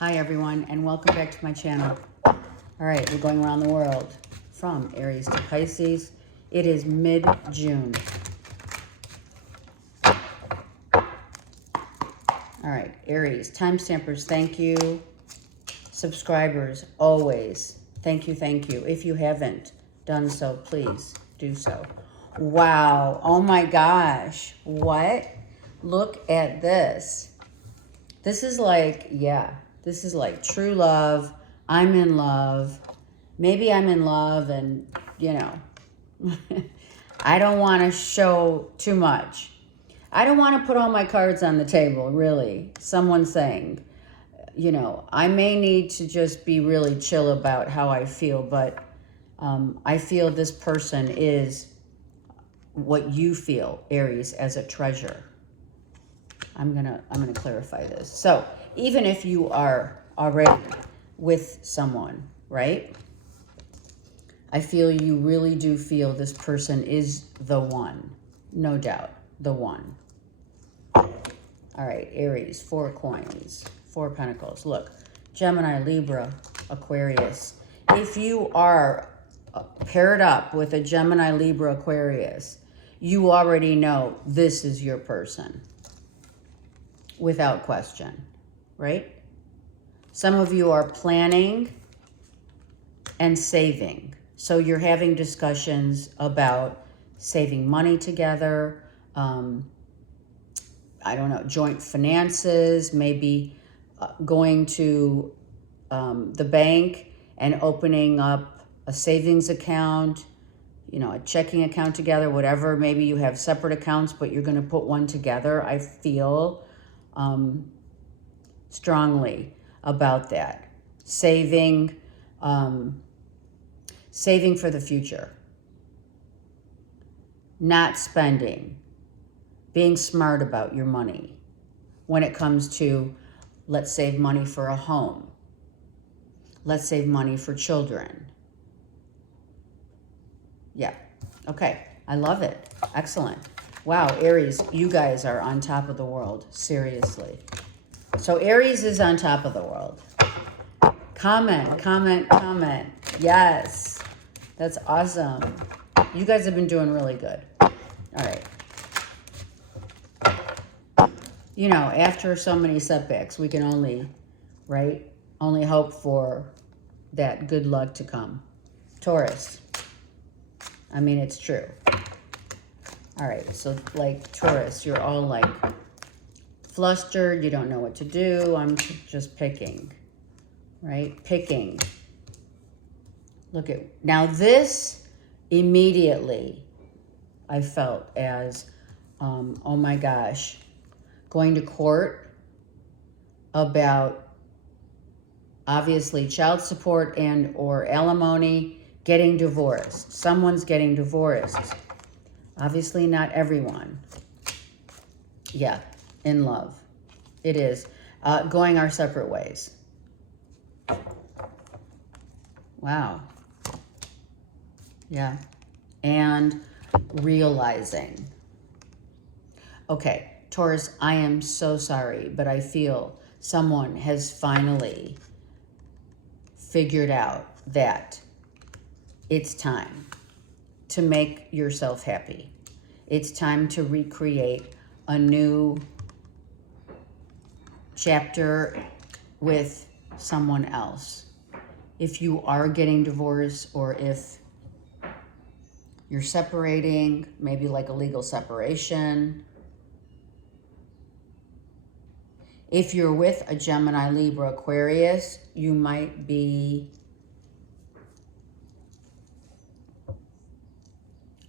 Hi everyone, and welcome back to my channel. All right, we're going around the world from Aries to Pisces. It is mid-June. All right, Aries, timestampers, thank you. Subscribers, always, thank you, thank you. If you haven't done so, please do so. Wow, oh my gosh, what? Look at this. This is like, yeah, this is like true love. I'm in love. Maybe I'm in love and, you know, I don't want to show too much. I don't want to put all my cards on the table, really. Someone's saying, you know, I may need to just be really chill about how I feel, but I feel this person is what you feel, Aries, as a treasure. I'm gonna clarify this. So even if you are already with someone, right? I feel you really do feel this person is the one. No doubt, the one. All right, Aries, 4 coins, 4 pentacles. Look, Gemini, Libra, Aquarius. If you are paired up with a Gemini, Libra, Aquarius, you already know this is your person. Without question, right? Some of you are planning and saving. So you're having discussions about saving money together, I don't know, joint finances, maybe going to the bank and opening up a savings account, you know, a checking account together, whatever. Maybe you have separate accounts, but you're going to put one together. I feel strongly about that. Saving for the future. Not spending. Being smart about your money. When it comes to, let's save money for a home. Let's save money for children. Yeah. Okay. I love it. Excellent. Wow, Aries, you guys are on top of the world. Seriously. So Aries is on top of the world. Comment, comment, comment. Yes. That's awesome. You guys have been doing really good. All right. You know, after so many setbacks, we can only, right? Only hope for that good luck to come. Taurus. I mean, it's true. All right. So like Taurus, you're all like flustered. You don't know what to do. I'm just picking, right? Picking. Look at, now this immediately I felt as, oh my gosh, going to court about obviously child support and or alimony, getting divorced. Someone's getting divorced. Obviously not everyone. Yeah, in love. It is. Going our separate ways. Wow. Yeah. And realizing. Okay, Taurus, I am so sorry, but I feel someone has finally figured out that it's time to make yourself happy. It's time to recreate a new chapter with someone else. If you are getting divorced or if you're separating, maybe like a legal separation. If you're with a Gemini, Libra, Aquarius, you might be,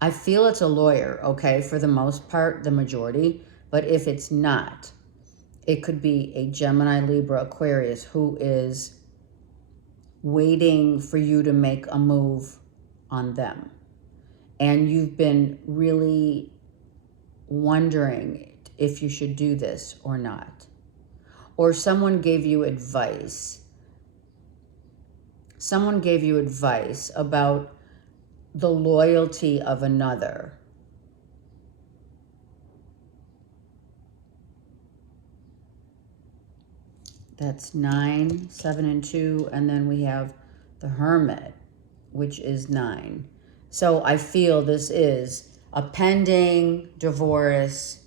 I feel it's a lawyer, okay, for the most part, the majority. But if it's not, it could be a Gemini, Libra, Aquarius who is waiting for you to make a move on them. And you've been really wondering if you should do this or not. Or someone gave you advice. Someone gave you advice about the loyalty of another. That's 9, 7 and 2. And then we have the Hermit, which is 9. So I feel this is a pending divorce.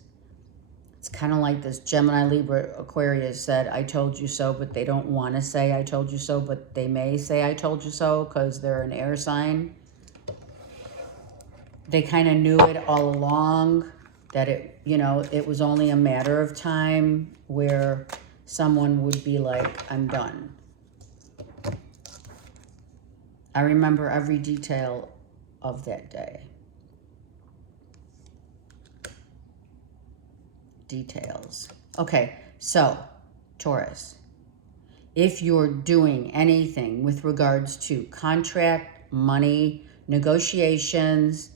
It's kind of like this Gemini, Libra, Aquarius said, I told you so, but they don't want to say I told you so, but they may say I told you so because they're an air sign. They kind of knew it all along, that it, you know, it was only a matter of time where someone would be like, I'm done. I remember every detail of that day. Details. Okay, so Taurus, if you're doing anything with regards to contract, money, negotiations,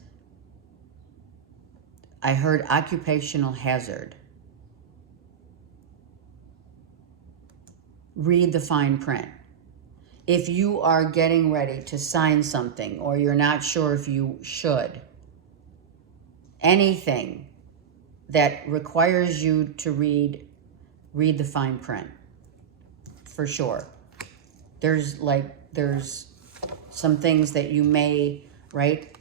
I heard occupational hazard. Read the fine print. If you are getting ready to sign something or you're not sure if you should, anything that requires you to read the fine print, for sure. There's some things that you may, right?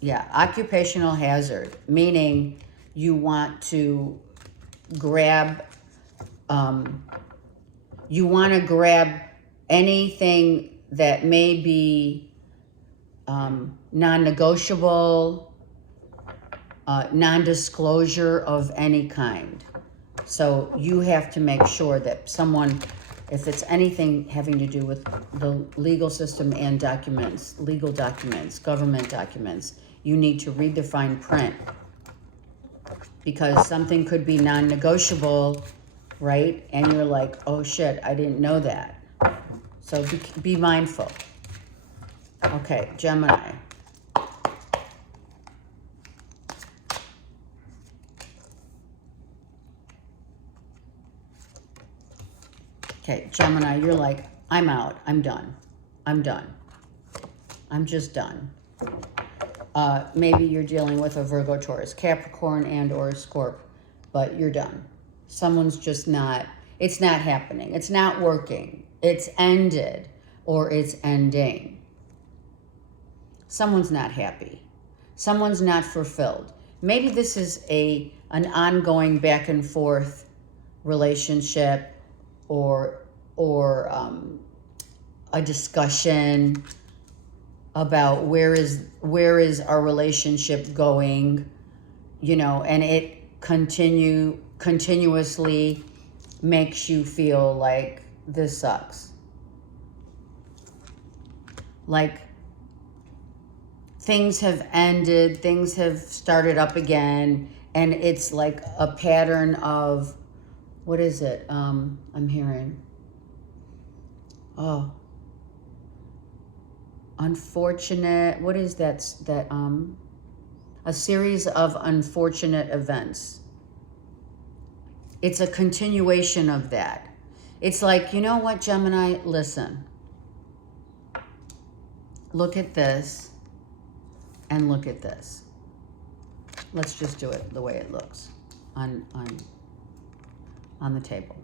Yeah, occupational hazard, meaning you want to grab, anything that may be non-negotiable, non-disclosure of any kind. So you have to make sure that someone, if it's anything having to do with the legal system and documents, legal documents, government documents, you need to read the fine print, because something could be non-negotiable, right? And you're like, oh shit, I didn't know that. So be mindful. Okay, Gemini. Okay, Gemini, you're like, I'm out. I'm done. I'm done. I'm just done. Maybe you're dealing with a Virgo, Taurus, Capricorn, and or Scorp, but you're done. Someone's just not, it's not happening. It's not working. It's ended or it's ending. Someone's not happy. Someone's not fulfilled. Maybe this is an ongoing back and forth relationship or a discussion about where is our relationship going, you know, and it continuously makes you feel like this sucks. Like things have ended, things have started up again, and it's like a pattern of, what is it? I'm hearing, unfortunate, what is that, a series of unfortunate events. It's a continuation of that. It's like, you know what, Gemini, listen. Look at this and look at this. Let's just do it the way it looks on the table.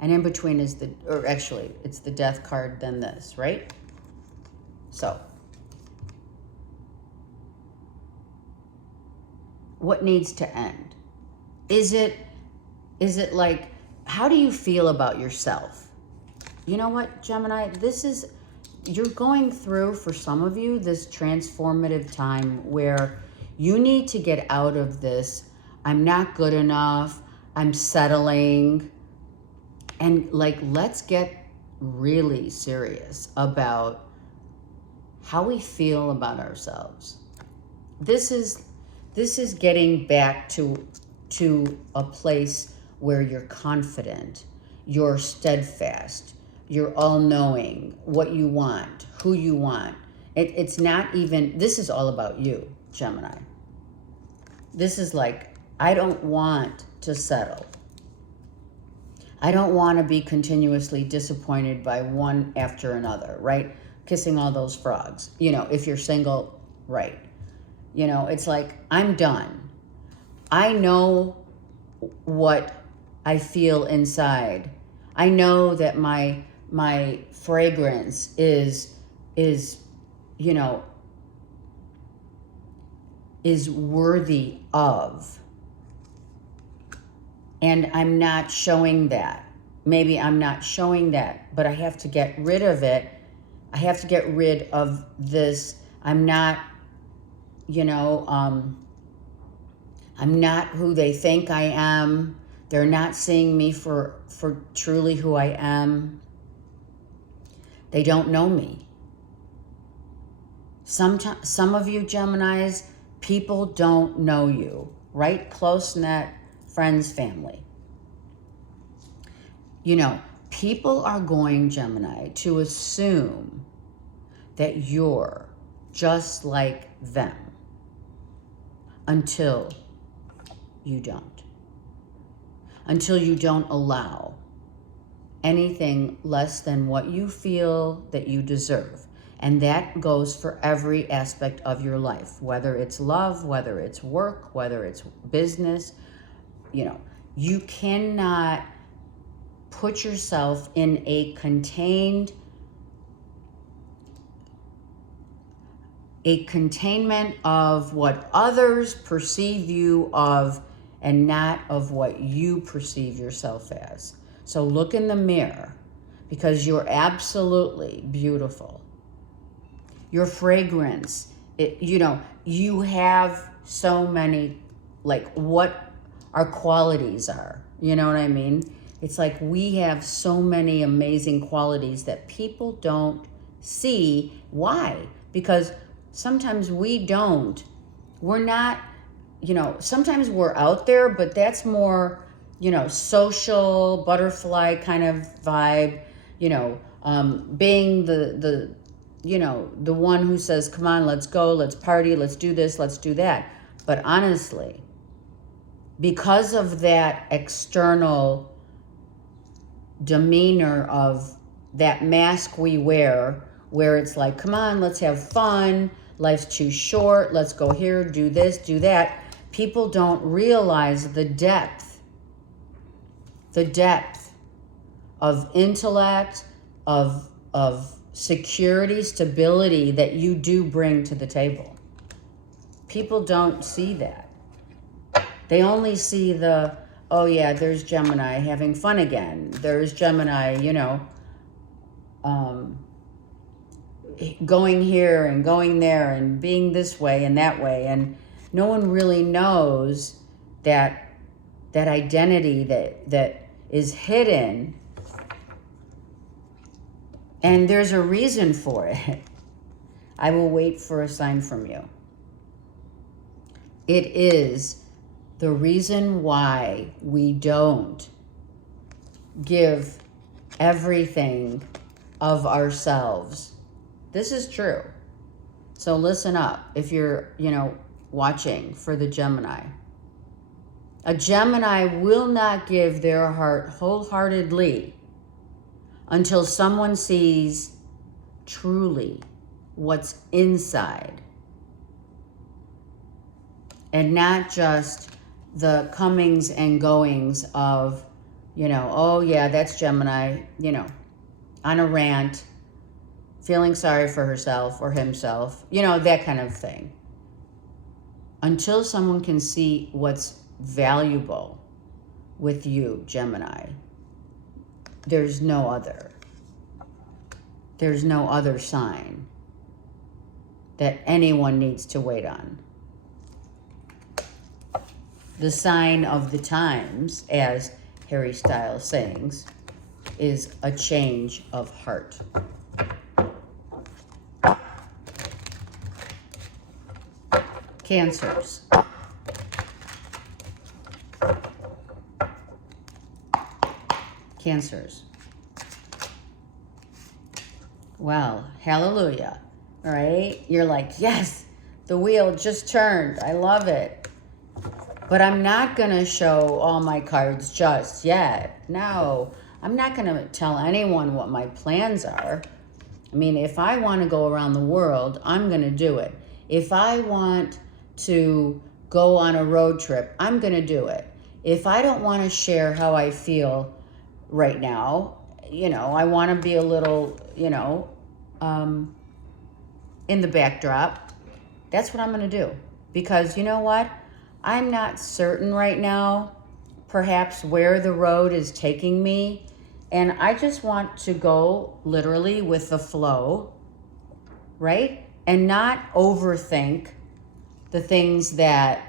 And in between is it's the death card, then this, right? So, what needs to end? Is it like, how do you feel about yourself? You know what, Gemini, you're going through, for some of you, this transformative time where you need to get out of this, I'm not good enough, I'm settling, and like, let's get really serious about how we feel about ourselves. This is getting back to a place where you're confident, you're steadfast, you're all-knowing what you want, who you want. It's not even, this is all about you, Gemini. This is like, I don't want to settle. I don't want to be continuously disappointed by one after another, right? Kissing all those frogs. You know, if you're single, right. You know, it's like, I'm done. I know what I feel inside I know that my fragrance is you know, is worthy of. And I'm not showing that. Maybe I'm not showing that, but I have to get rid of it. I have to get rid of this. I'm not, you know, I'm not who they think I am. They're not seeing me for truly who I am. They don't know me. Sometimes, some of you Geminis, people don't know you, right? Close-knit friends, family. You know, people are going, Gemini, to assume that you're just like them until you don't. Until you don't allow anything less than what you feel that you deserve. And that goes for every aspect of your life, whether it's love, whether it's work, whether it's business. You know, you cannot put yourself in a containment of what others perceive you of and not of what you perceive yourself as. So look in the mirror, because you're absolutely beautiful. Your fragrance, you know, you have so many, like, what our qualities are. You know what I mean? It's like we have so many amazing qualities that people don't see. Why? Because sometimes we're not, you know, sometimes we're out there, but that's more, you know, social, butterfly kind of vibe, you know, being the you know, the one who says, come on, let's go, let's party, let's do this, let's do that. But honestly, because of that external demeanor of that mask we wear, where it's like, come on, let's have fun, life's too short, let's go here, do this, do that. People don't realize the depth of intellect, of security, stability that you do bring to the table. People don't see that. They only see the, oh yeah, there's Gemini having fun again. There's Gemini, you know, going here and going there and being this way and that way. And no one really knows that identity that is hidden. And there's a reason for it. I will wait for a sign from you. It is the reason why we don't give everything of ourselves. This is true. So listen up if you're, you know, watching for the Gemini. A Gemini will not give their heart wholeheartedly until someone sees truly what's inside, and not just the comings and goings of, you know, oh yeah, that's Gemini, you know, on a rant, feeling sorry for herself or himself, you know, that kind of thing. Until someone can see what's valuable with you, Gemini, there's no other sign that anyone needs to wait on. The sign of the times, as Harry Styles sings, is a change of heart. Cancers. Cancers. Well, hallelujah, right? You're like, yes, the wheel just turned. I love it. But I'm not going to show all my cards just yet. No, I'm not going to tell anyone what my plans are. I mean, if I want to go around the world, I'm going to do it. If I want to go on a road trip, I'm going to do it. If I don't want to share how I feel right now. You know, I want to be a little, you know, in the backdrop. That's what I'm going to do. Because you know what? I'm not certain right now, perhaps, where the road is taking me. And I just want to go literally with the flow, right? And not overthink the things that,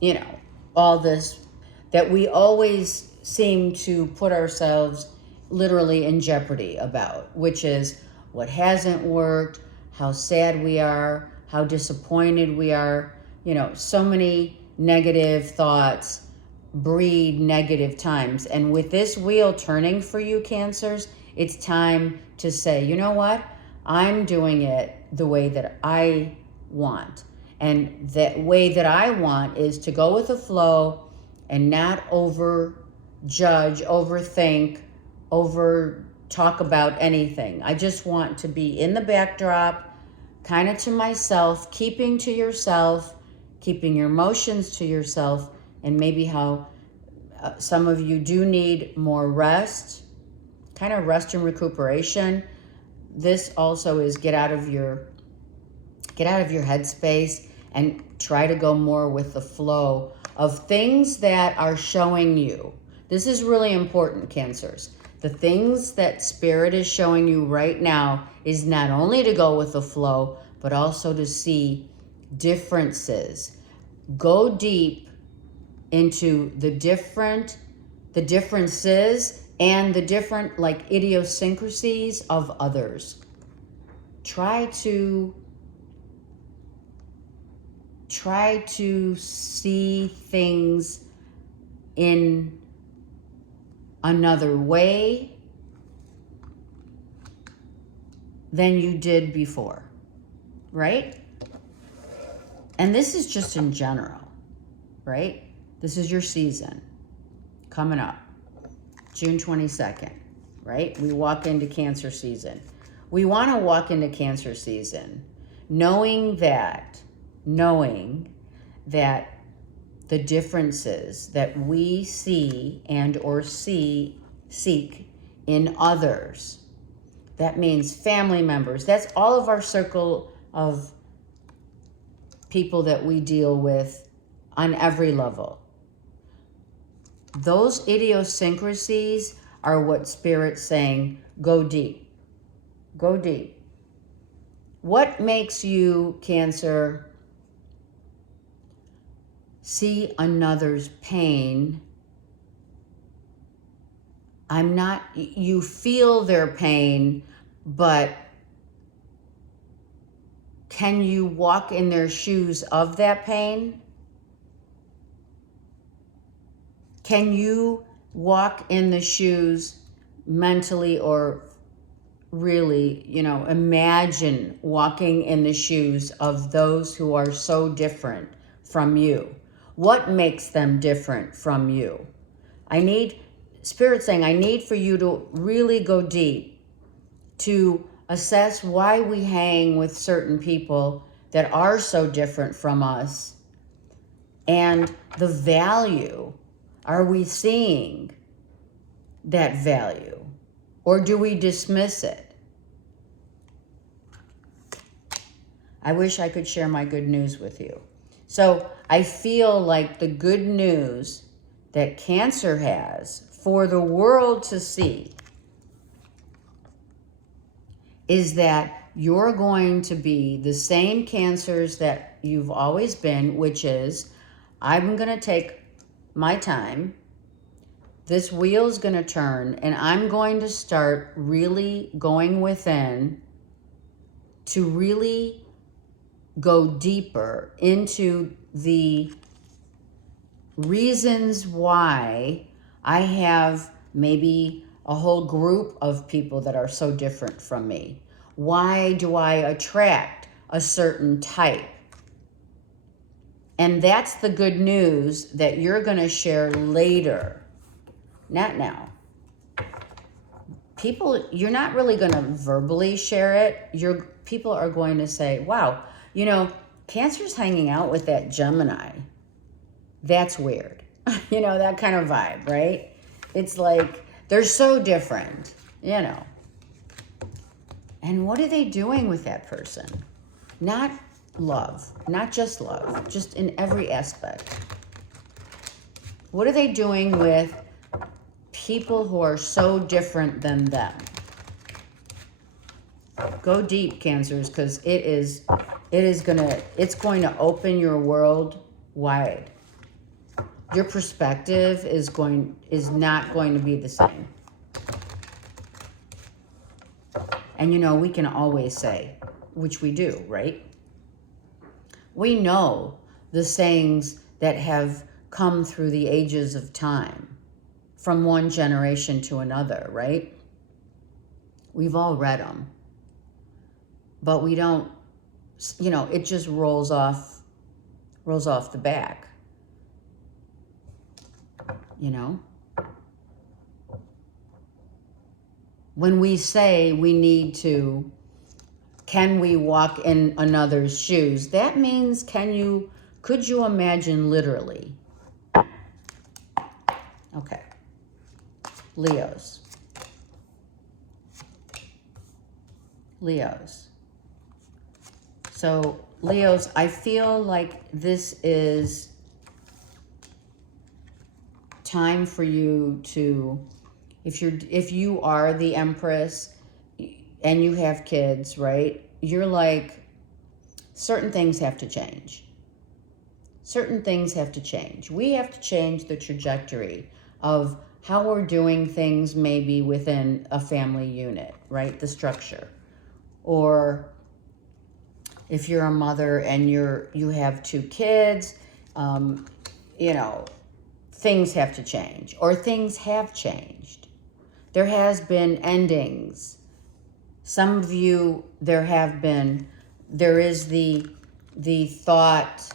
you know, all this, that we always seem to put ourselves literally in jeopardy about, which is what hasn't worked, how sad we are, how disappointed we are. You know, so many negative thoughts breed negative times. And with this wheel turning for you, Cancers, it's time to say, you know what? I'm doing it the way that I want. And the way that I want is to go with the flow and not over judge, overthink, over talk about anything. I just want to be in the backdrop, kind of to myself, keeping to yourself, keeping your emotions to yourself, and maybe how some of you do need more rest, kind of rest and recuperation. This also is get out of your headspace and try to go more with the flow of things that are showing you. This is really important, Cancers. The things that Spirit is showing you right now is not only to go with the flow, but also to see differences. Go deep into the differences and the different like idiosyncrasies of others. Try to see things in another way than you did before, right? And this is just in general, right? This is your season coming up, June 22nd, right? We walk into Cancer season. We want to walk into Cancer season knowing that the differences that we see and or seek in others, that means family members, that's all of our circle of people that we deal with on every level. Those idiosyncrasies are what Spirit's saying, go deep. Go deep. What makes you, Cancer, see another's pain? You feel their pain, but can you walk in their shoes of that pain? Can you walk in the shoes mentally or really, imagine walking in the shoes of those who are so different from you? What makes them different from you? Spirit saying, I need for you to really go deep to assess why we hang with certain people that are so different from us, and the value. Are we seeing that value, or do we dismiss it? I wish I could share my good news with you. So I feel like the good news that Cancer has for the world to see is that you're going to be the same Cancers that you've always been, which is, I'm going to take my time, this wheel's going to turn, and I'm going to start really going within to really go deeper into the reasons why I have maybe a whole group of people that are so different from me. Why do I attract a certain type? And that's the good news that you're going to share later, not now. People, you're not really going to verbally share it. People are going to say, wow, Cancer's hanging out with that Gemini. That's weird. That kind of vibe, right? It's like They're so different, you know. And what are they doing with that person? Not love, not just love, just in every aspect. What are they doing with people who are so different than them? Go deep, Cancers, because it's going to open your world wide. Your perspective is not going to be the same. And you know, we can always say, which we do, right? We know the sayings that have come through the ages of time, from one generation to another, right? We've all read them. But we don't, you know, it just rolls off the back, you know? When we say we need to, can we walk in another's shoes? That means, could you imagine literally? Okay. Leos. So, Leos, I feel like this is time for you to, if you are the Empress and you have kids, right? You're like, certain things have to change. Certain things have to change. We have to change the trajectory of how we're doing things, maybe within a family unit, right? The structure. Or if you're a mother and you have 2 kids, you know, things have to change, or things have changed. There has been endings. Some of you, there is the thought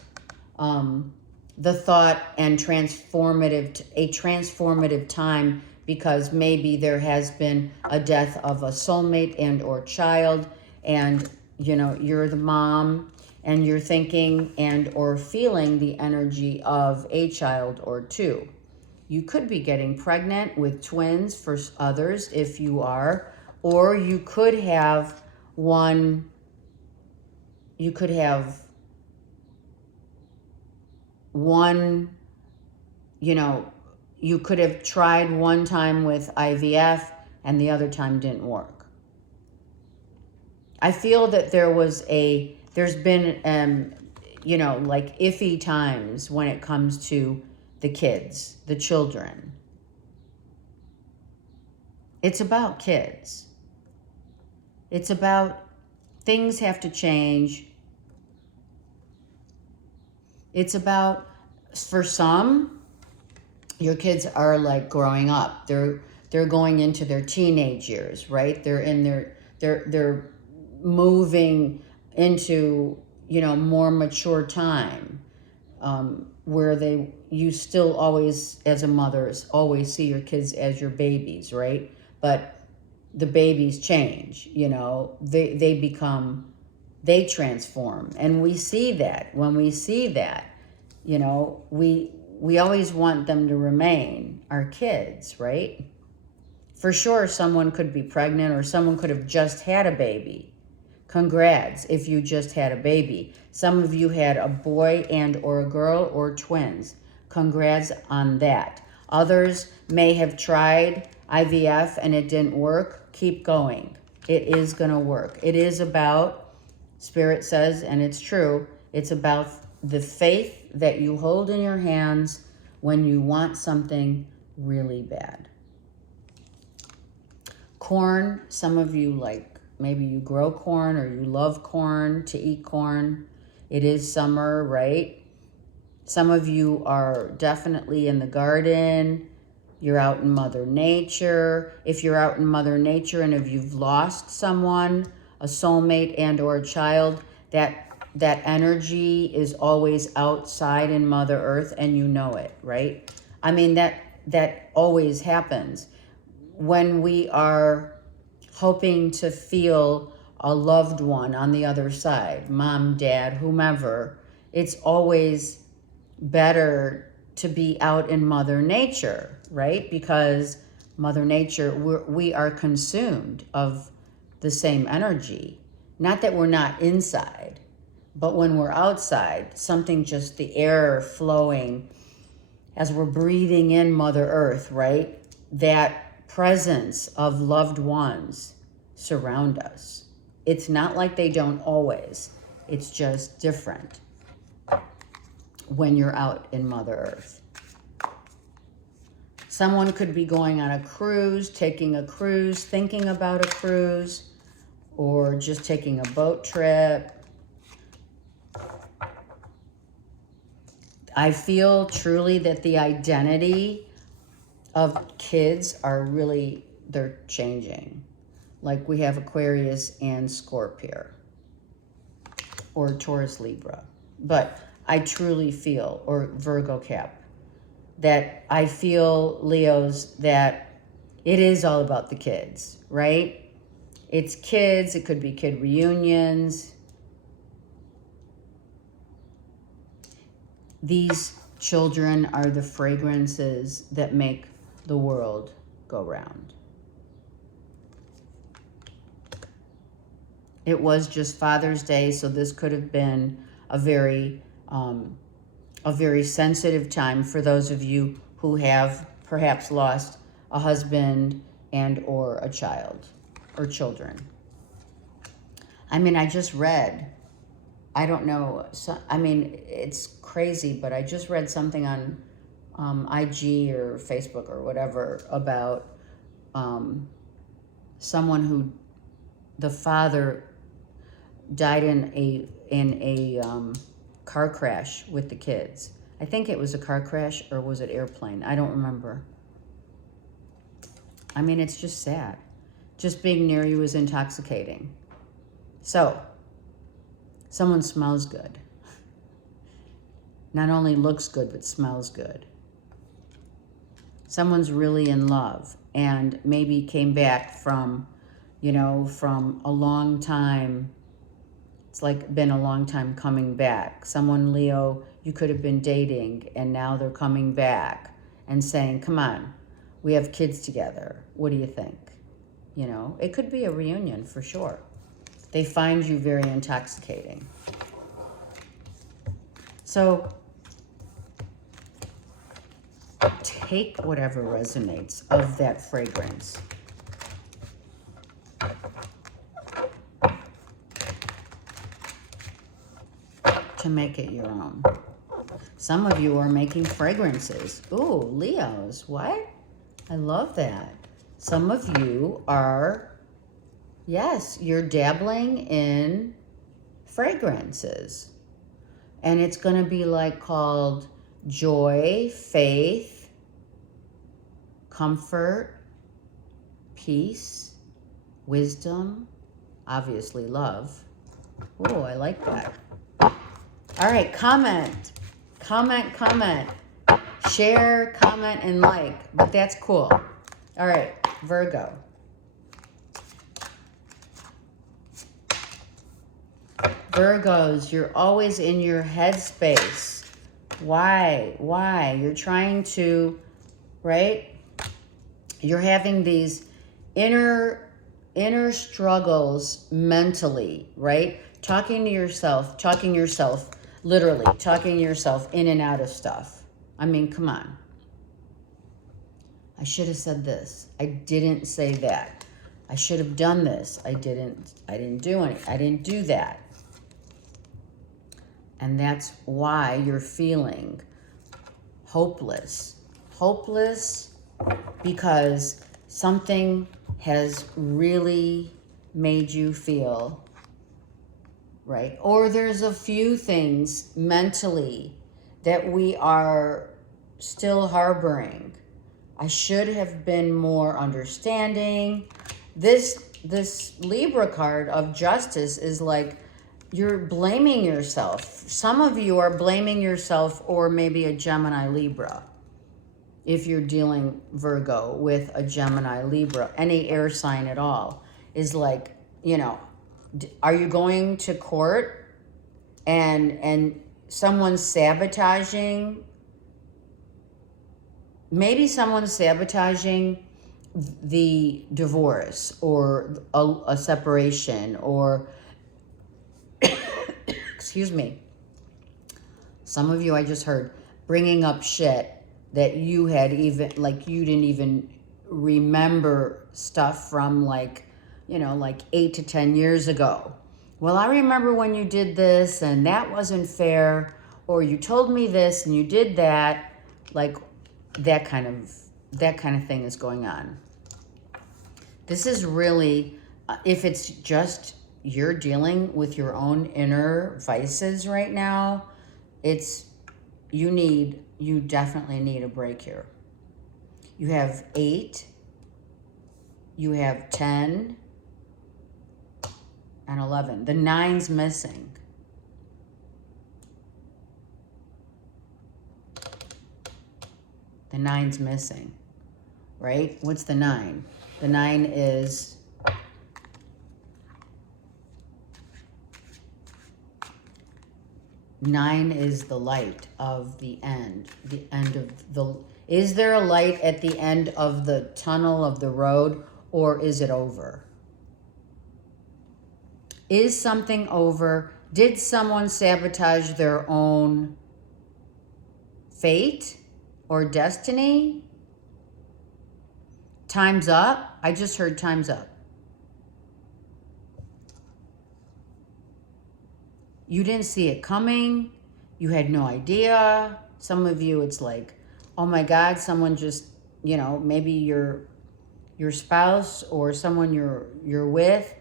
and transformative time, because maybe there has been a death of a soulmate and or child, and you know, you're the mom and you're thinking and or feeling the energy of a child or 2. You could be getting pregnant with twins for others if you are, or you could have one, you could have one, you know, you could have tried one time with IVF and the other time didn't work. I feel that there's been, you know, like iffy times when it comes to the kids, the children. It's about kids. It's about things have to change. It's about, for some, your kids are like growing up. They're going into their teenage years, right? They're moving into, you know, more mature time, where you still always, as a mother, always see your kids as your babies, right? But the babies change, you know, they transform. And we see that. When we see that, you know, we always want them to remain our kids, right? For sure, someone could be pregnant, or someone could have just had a baby. Congrats if you just had a baby. Some of you had a boy and or a girl or twins. Congrats on that. Others may have tried IVF and it didn't work. Keep going. It is going to work. It is about, Spirit says, and it's true, it's about the faith that you hold in your hands when you want something really bad. Corn, some of you like, maybe you grow corn or you love corn, to eat corn. It is summer, right? Some of you are definitely in the garden. You're out in Mother Nature. If you're out in Mother Nature and if you've lost someone, a soulmate and or a child, that energy is always outside in Mother Earth, and you know it, right? I mean, that always happens. When we are hoping to feel a loved one on the other side, mom, dad, whomever, it's always better to be out in Mother Nature, right? Because Mother Nature, we are consumed of the same energy. Not that we're not inside, but when we're outside, something just, the air flowing as we're breathing in Mother Earth, right? That presence of loved ones surround us. It's not like they don't always. It's just different when you're out in Mother Earth. Someone could be going on a cruise, taking a cruise, thinking about a cruise, or just taking a boat trip. I feel truly that the identity of kids are really, they're changing. Like we have Aquarius and Scorpio, or Taurus Libra. But I truly feel, or Virgo Cap, that I feel, Leos, that it is all about the kids, right? It's kids, it could be kid reunions. These children are the fragrances that make the world go round. It was just Father's Day, so this could have been a very sensitive time for those of you who have perhaps lost a husband and or a child or children. I mean, I just read, I don't know, so, I mean, it's crazy, but I just read something on IG or Facebook or whatever about someone who, the father died in a car crash with the kids. I think it was a car crash, or was it airplane? I don't remember. I mean, it's just sad. Just being near you is intoxicating. So, someone smells good. Not only looks good, but smells good. Someone's really in love and maybe came back from, you know, from a long time. It's like been a long time coming back. Someone, Leo, you could have been dating and now they're coming back and saying, come on, we have kids together. What do you think? You know, it could be a reunion for sure. They find you very intoxicating. So take whatever resonates of that fragrance. To make it your own. Some of you are making fragrances. Ooh, Leos, what? I love that. Some of you are, yes, you're dabbling in fragrances. And it's going to be like called joy, faith, comfort, peace, wisdom, obviously love. Oh, I like that. All right, comment, share, comment, and like, but that's cool. All right, Virgo. Virgos, you're always in your headspace. Why? You're trying to, right? You're having these inner struggles mentally, right? Talking yourself literally, talking yourself in and out of stuff. I mean, come on. I should have said this. I didn't say that. I should have done this. I didn't do any. I didn't do that. And that's why you're feeling hopeless. Hopeless because something has really made you feel, right? Or there's a few things mentally that we are still harboring. I should have been more understanding. This Libra card of justice is like you're blaming yourself. Some of you are blaming yourself, or maybe a Gemini Libra. If you're dealing, Virgo, with a Gemini Libra, any air sign at all, is like, you know, are you going to court and someone's sabotaging? Maybe someone's sabotaging the divorce or a separation or, excuse me, some of you, I just heard, bringing up shit that you had even, like, you didn't even remember stuff from, like, you know, like 8 to 10 years ago. Well, I remember when you did this and that wasn't fair, or you told me this and you did that. Like, that kind of thing is going on. This is really, if it's just you're dealing with your own inner vices right now, you definitely need a break here. You have 8, you have 10, and 11. The 9's missing. The 9's missing, right? What's the 9? The 9 is the light of the end of the, is there a light at the end of the tunnel of the road, or is it over? Is something over? Did someone sabotage their own fate or destiny? Time's up. I just heard time's up. You didn't see it coming. You had no idea. Some of you, it's like, oh my God, someone just, you know, maybe your spouse or someone you're with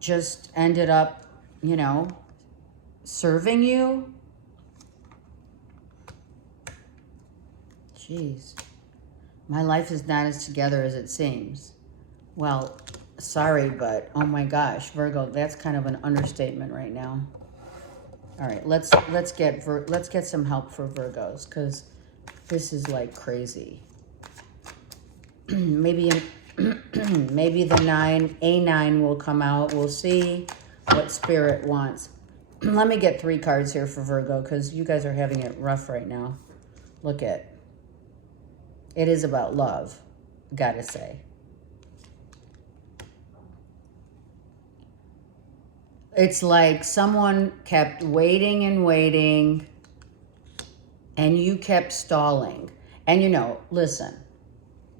just ended up, you know, serving you. Jeez. My life is not as together as it seems. Well, sorry, but oh my gosh, Virgo, that's kind of an understatement right now. All right, let's get some help for Virgos, because this is like crazy. Maybe maybe the 9, A9 will come out. We'll see what Spirit wants. Let me get 3 cards here for Virgo, because you guys are having it rough right now. Look at. It is about love, gotta say. It's like someone kept waiting and waiting, and you kept stalling. And you know, listen,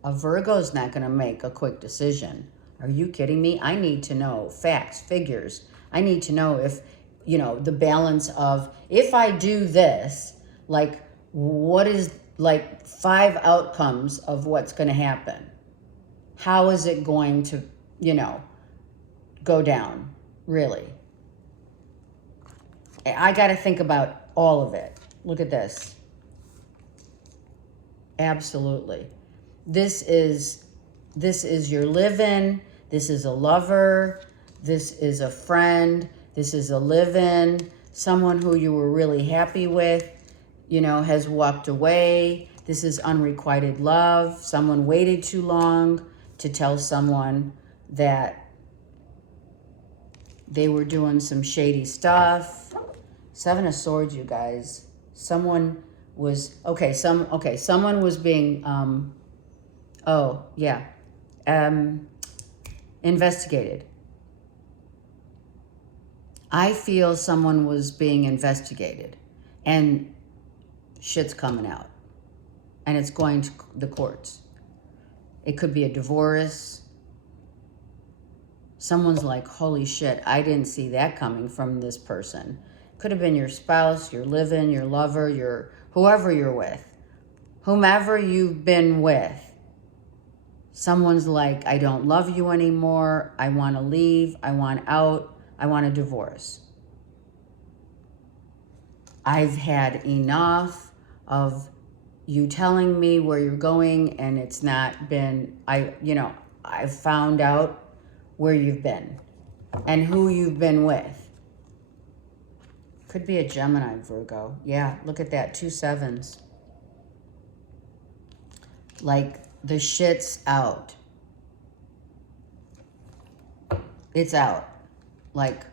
a Virgo's not going to make a quick decision. Are you kidding me? I need to know facts, figures. I need to know if, you know, the balance of, if I do this, like, what is, like, 5 outcomes of what's going to happen? How is it going to, you know, go down, really? I got to think about all of it. Look at this. Absolutely. This is your live-in. This is a lover. This is a friend. This is a live-in. Someone who you were really happy with, you know, has walked away. This is unrequited love. Someone waited too long to tell someone that they were doing some shady stuff. 7 of Swords, you guys. Someone was, someone was being, investigated. I feel someone was being investigated, and shit's coming out, and it's going to the courts. It could be a divorce. Someone's like, holy shit, I didn't see that coming from this person. Could have been your spouse, your live-in, your lover, your whoever you're with, whomever you've been with. Someone's like, I don't love you anymore. I want to leave. I want out. I want a divorce. I've had enough of you telling me where you're going, and it's not been, I've found out where you've been and who you've been with. Could be a Gemini, Virgo. Yeah, look at that. 2 7s. Like, the shit's out. It's out. Like,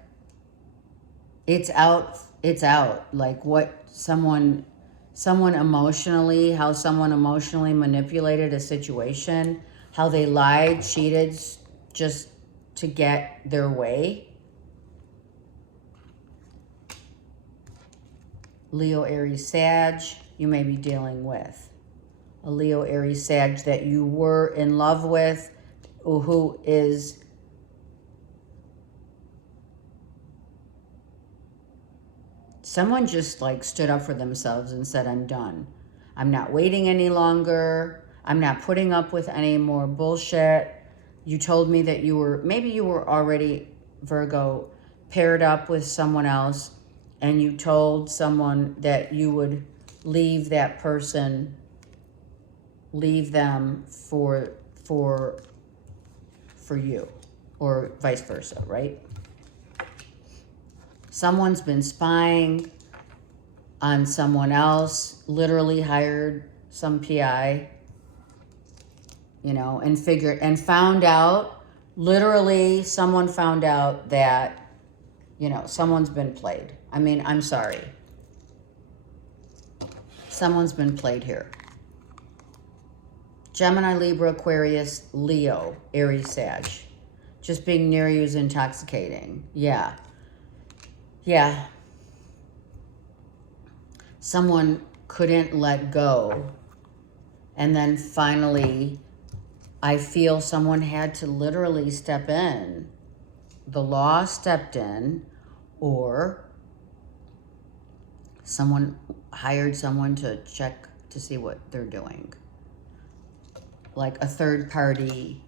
it's out. It's out. Like, what someone someone emotionally, how someone emotionally manipulated a situation, how they lied, cheated just to get their way. Leo, Aries, Sag, you may be dealing with. A Leo, Aries, Sag that you were in love with, who is someone just like stood up for themselves and said, I'm done. I'm not waiting any longer. I'm not putting up with any more bullshit. You told me that maybe you were already, Virgo, paired up with someone else, and you told someone that you would leave that person, leave them for you, or vice versa, right? Someone's been spying on someone else, literally hired some PI, and found out, literally someone found out that, someone's been played. I mean, I'm sorry. Someone's been played here. Gemini, Libra, Aquarius, Leo, Aries, Sag. Just being near you is intoxicating. Yeah. Yeah. Someone couldn't let go. And then finally, I feel someone had to literally step in. The law stepped in, or someone hired someone to check to see what they're doing. Like a third party,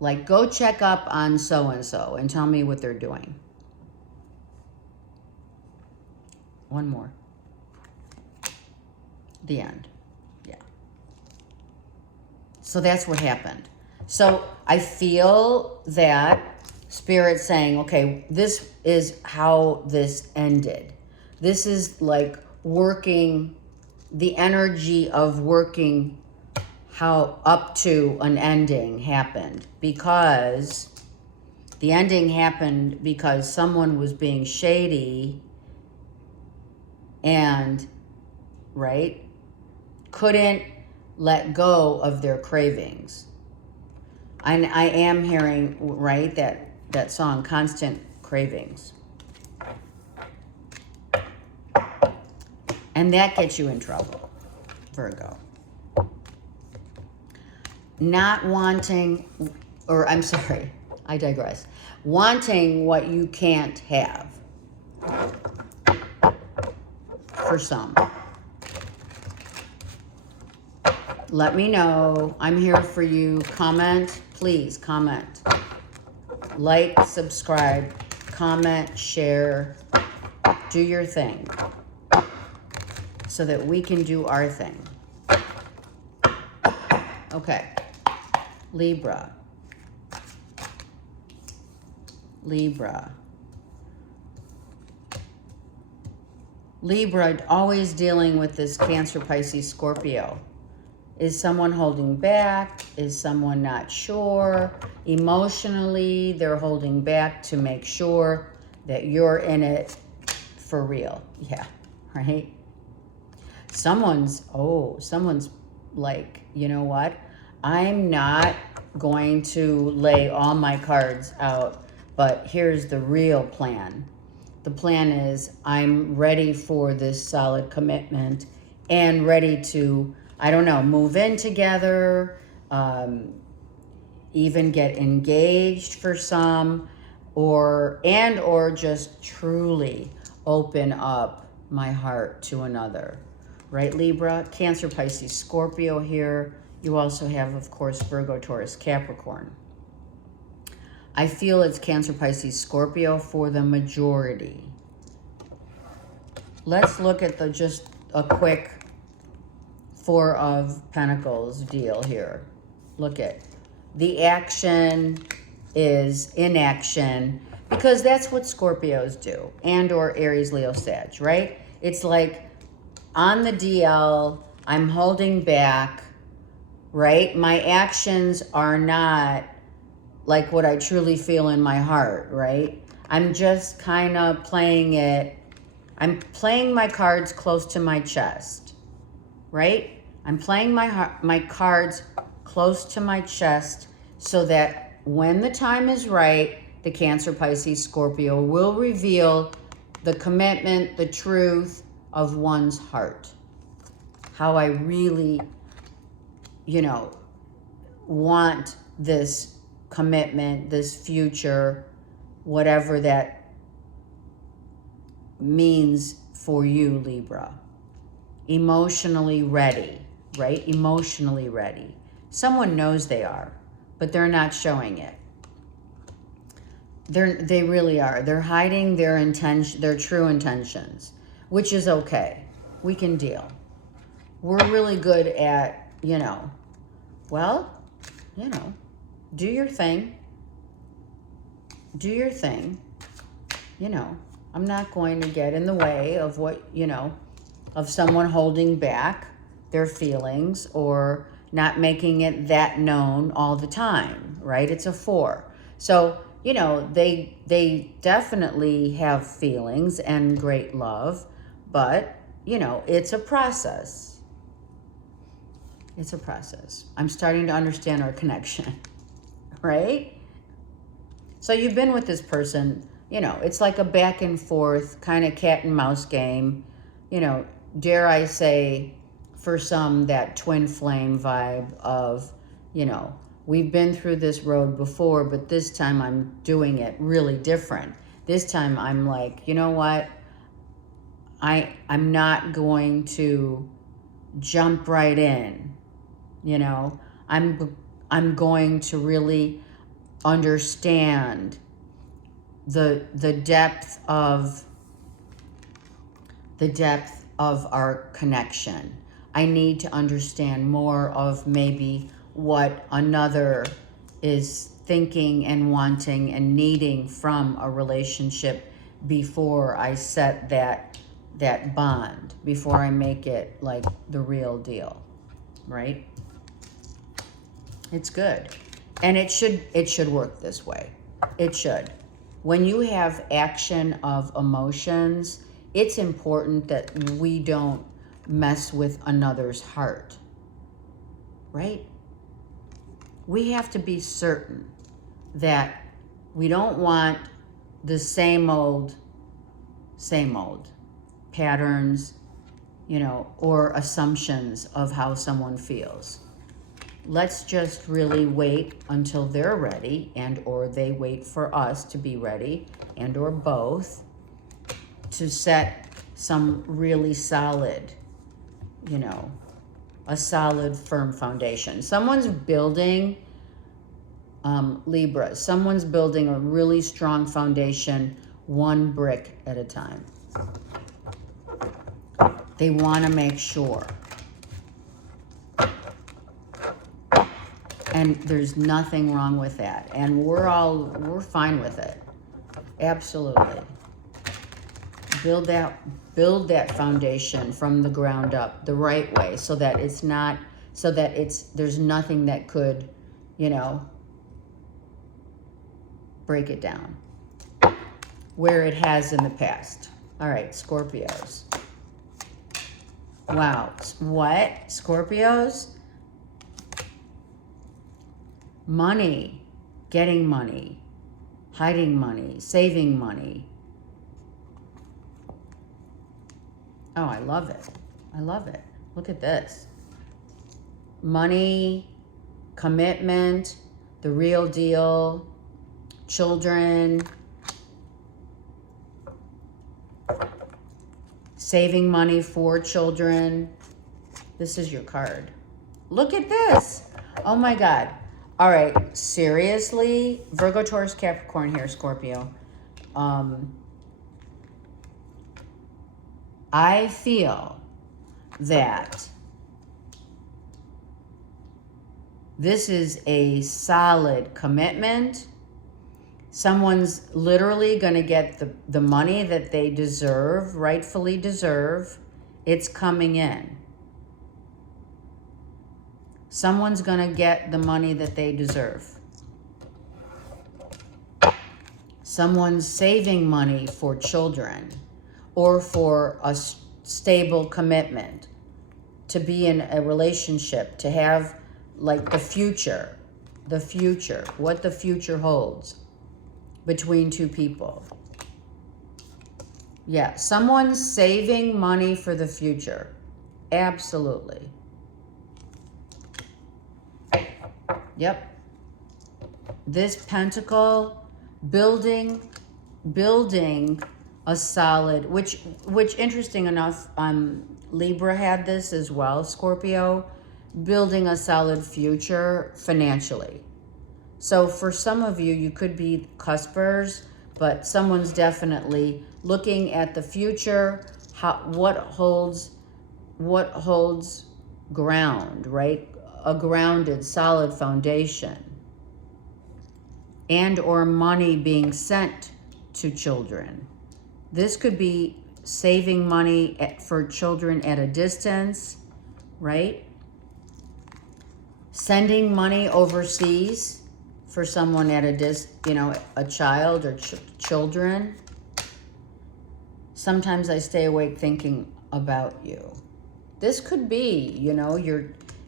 like go check up on so-and-so and tell me what they're doing. One more. The end. Yeah. So that's what happened. So I feel that Spirit's saying, okay, this is how this ended. This is like working, the energy of working how up to an ending happened, because the ending happened because someone was being shady and, right, couldn't let go of their cravings. And I am hearing, right, that song, Constant Cravings. And that gets you in trouble, Virgo. Not wanting, or I'm sorry, I digress. Wanting what you can't have. For some. Let me know. I'm here for you. Comment. Please comment. Like, subscribe, comment, share. Do your thing so that we can do our thing. Okay. Libra. Libra. Libra, always dealing with this Cancer, Pisces, Scorpio. Is someone holding back? Is someone not sure? Emotionally, they're holding back to make sure that you're in it for real. Yeah, right? Someone's like, you know what? I'm not going to lay all my cards out, but here's the real plan. The plan is I'm ready for this solid commitment and ready to, I don't know, move in together, even get engaged for some, or just truly open up my heart to another. Right, Libra? Cancer, Pisces, Scorpio here. You also have, of course, Virgo, Taurus, Capricorn. I feel it's Cancer, Pisces, Scorpio for the majority. Let's look at just a quick Four of Pentacles deal here. Look at the action is inaction, because that's what Scorpios do, and or Aries, Leo, Sag, right? It's like on the DL, I'm holding back, right? My actions are not like what I truly feel in my heart, right? I'm just kind of playing it. I'm playing my cards close to my chest, right? I'm playing my cards close to my chest so that when the time is right, the Cancer, Pisces, Scorpio will reveal the commitment, the truth of one's heart. How I really, you know, want this commitment, this future, whatever that means for you, Libra. Emotionally ready, right? Emotionally ready. Someone knows they are, but they're not showing it. They really are. They're hiding their intention, their true intentions, which is okay. We can deal. We're really good at, well, do your thing. Do your thing. I'm not going to get in the way of what, of someone holding back their feelings or not making it that known all the time, right? It's a 4. So, they definitely have feelings and great love, but, it's a process. It's a process. I'm starting to understand our connection, right? So you've been with this person, it's like a back and forth kind of cat and mouse game, dare I say, for some, that twin flame vibe of, we've been through this road before, but this time I'm doing it really different. This time I'm like, you know what? I'm not going to jump right in, I'm going to really understand the depth of our connection. I need to understand more of maybe what another is thinking and wanting and needing from a relationship before I set that bond, before I make it like the real deal, right? It's good. And it should work this way. It should. When you have action of emotions, it's important that we don't mess with another's heart, right? We have to be certain that we don't want the same old patterns, or assumptions of how someone feels. Let's just really wait until they're ready, and or they wait for us to be ready, and or both, to set some really solid, a solid, firm foundation. Someone's building, Libra, someone's building a really strong foundation, one brick at a time. They want to make sure. And there's nothing wrong with that. And we're fine with it. Absolutely. Build that foundation from the ground up the right way, so that there's nothing that could, break it down where it has in the past. All right, Scorpios. Wow. What? Scorpios? Money, getting money, hiding money, saving money. Oh, I love it. I love it. Look at this. Money, commitment, the real deal, children, saving money for children. This is your card. Look at this. Oh my God. All right, seriously, Virgo, Taurus, Capricorn here, Scorpio. I feel that this is a solid commitment. Someone's literally going to get the money that they deserve, rightfully deserve. It's coming in. Someone's going to get the money that they deserve. Someone's saving money for children or for a stable commitment, to be in a relationship, to have like the future, what the future holds between two people. Yeah, someone's saving money for the future. Absolutely. Yep. This pentacle, building a solid, which interesting enough, Libra had this as well, Scorpio, building a solid future financially. So for some of you, you could be cuspers, but someone's definitely looking at the future, what holds ground, right? A grounded, solid foundation. And or money being sent to children. This could be saving money for children at a distance, right? Sending money overseas for someone at a child or children. Sometimes I stay awake thinking about you. This could be,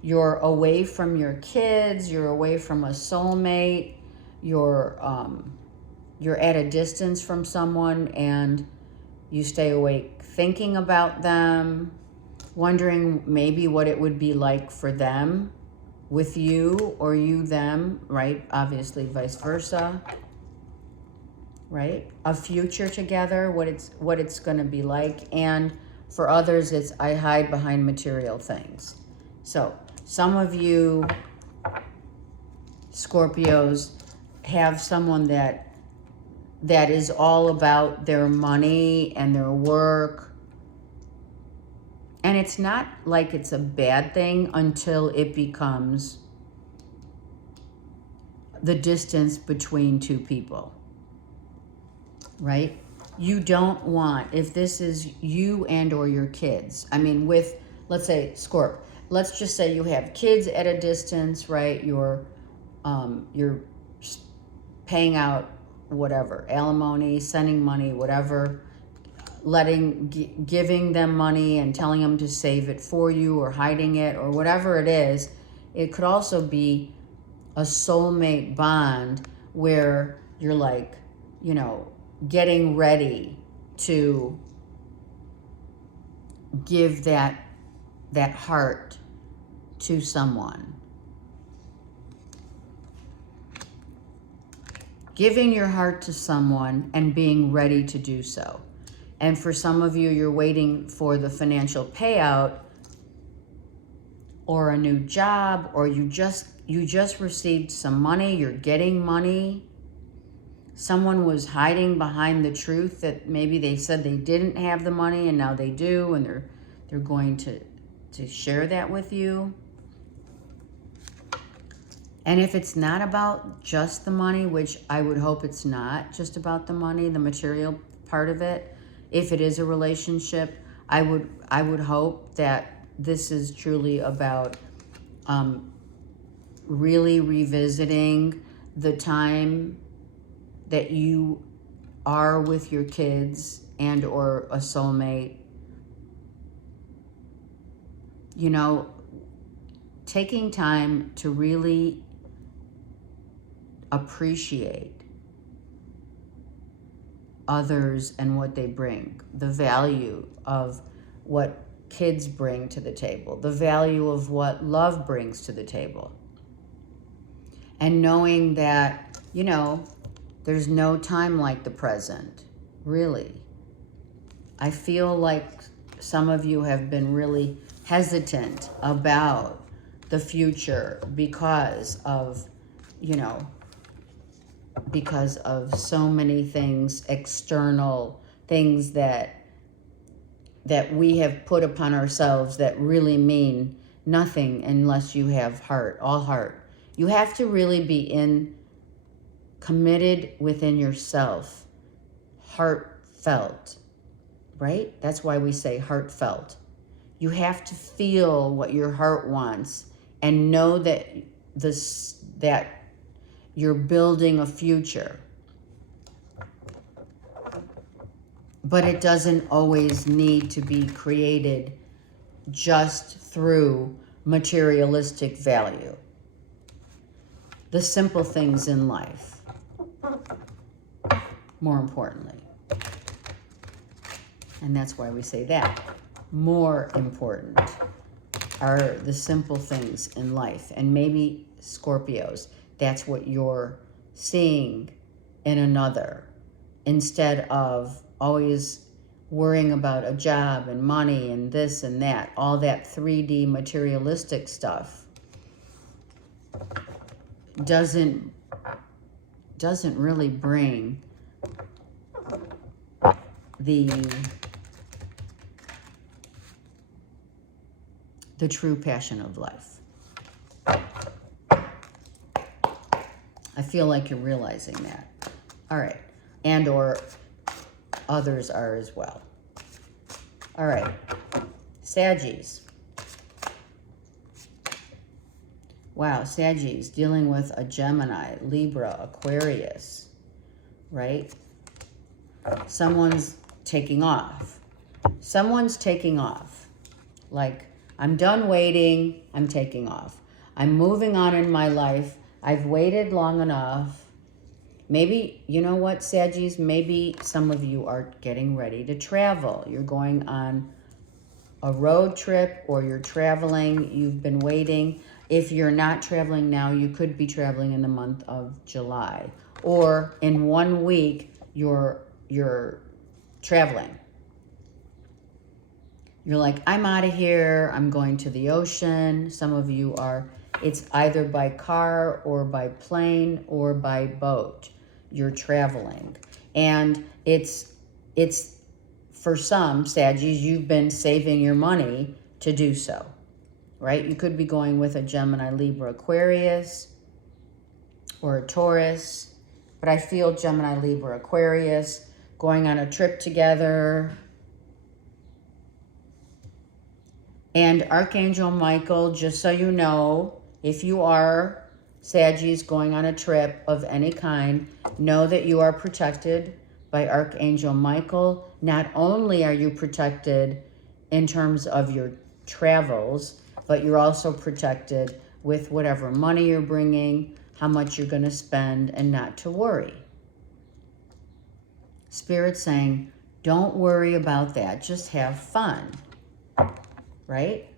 you're away from your kids, you're away from a soulmate, you're at a distance from someone and you stay awake thinking about them, wondering maybe what it would be like for them with you or you them, right? Obviously vice versa, right? A future together, what it's going to be like. And for others, it's I hide behind material things. So some of you Scorpios have someone that is all about their money and their work. And it's not like it's a bad thing until it becomes the distance between two people, right? You don't want, if this is you and or your kids, I mean with, let's say, Scorp, let's just say you have kids at a distance, right? You're paying out whatever, alimony, sending money, whatever, giving them money and telling them to save it for you or hiding it or whatever it is. It could also be a soulmate bond where you're like, getting ready to give that heart to someone. Giving your heart to someone and being ready to do so. And for some of you, you're waiting for the financial payout or a new job, or you just received some money, you're getting money. Someone was hiding behind the truth that maybe they said they didn't have the money and now they do, and they're going to share that with you. And if it's not about just the money, which I would hope it's not just about the money, the material part of it, if it is a relationship, I would hope that this is truly about really revisiting the time that you are with your kids and or a soulmate. Taking time to really appreciate others and what they bring, the value of what kids bring to the table, the value of what love brings to the table. And knowing that, there's no time like the present, really. I feel like some of you have been really hesitant about the future because of so many things, external things that we have put upon ourselves that really mean nothing unless you have heart, all heart. You have to really be committed within yourself, heartfelt, right? That's why we say heartfelt. You have to feel what your heart wants and know that that you're building a future. But it doesn't always need to be created just through materialistic value. The simple things in life, more importantly. And that's why we say that. More important are the simple things in life. And maybe Scorpios, that's what you're seeing in another, instead of always worrying about a job and money and this and that, all that 3D materialistic stuff doesn't really bring the true passion of life. I feel like you're realizing that. All right. And or others are as well. All right. Saggies. Wow, Saggies dealing with a Gemini, Libra, Aquarius, right? Someone's taking off. Someone's taking off. Like, I'm done waiting, I'm taking off. I'm moving on in my life. I've waited long enough. Maybe, you know what, Saggies? Maybe some of you are getting ready to travel. You're going on a road trip or you're traveling. You've been waiting. If you're not traveling now, you could be traveling in the month of July. Or in 1 week, you're traveling. You're like, I'm out of here. I'm going to the ocean. Some of you are, it's either by car or by plane or by boat. You're traveling. And it's for some, Saggies, you've been saving your money to do so, right? You could be going with a Gemini, Libra, Aquarius, or a Taurus. But I feel Gemini, Libra, Aquarius, going on a trip together. And Archangel Michael, just so you know, if you are Saggies going on a trip of any kind, know that you are protected by Archangel Michael. Not only are you protected in terms of your travels, but you're also protected with whatever money you're bringing, how much you're going to spend, and not to worry. Spirit's saying, don't worry about that. Just have fun. Right?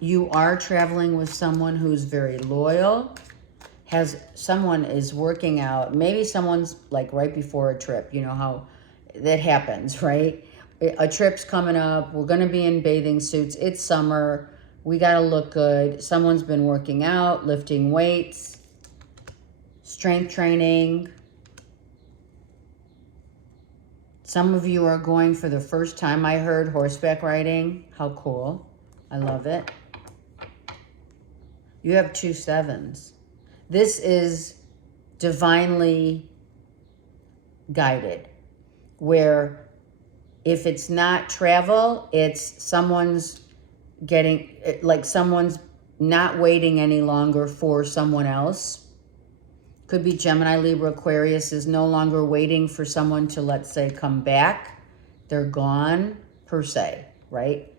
You are traveling with someone who's very loyal, someone is working out. Maybe someone's like right before a trip. You know how that happens, right? A trip's coming up. We're going to be in bathing suits. It's summer. We got to look good. Someone's been working out, lifting weights, strength training. Some of you are going for the first time. I heard horseback riding. How cool. I love it. You have 2 sevens. This is divinely guided, where if it's not travel, it's someone's not waiting any longer for someone else. Could be Gemini, Libra, Aquarius is no longer waiting for someone to, let's say, come back. They're gone, per se, right?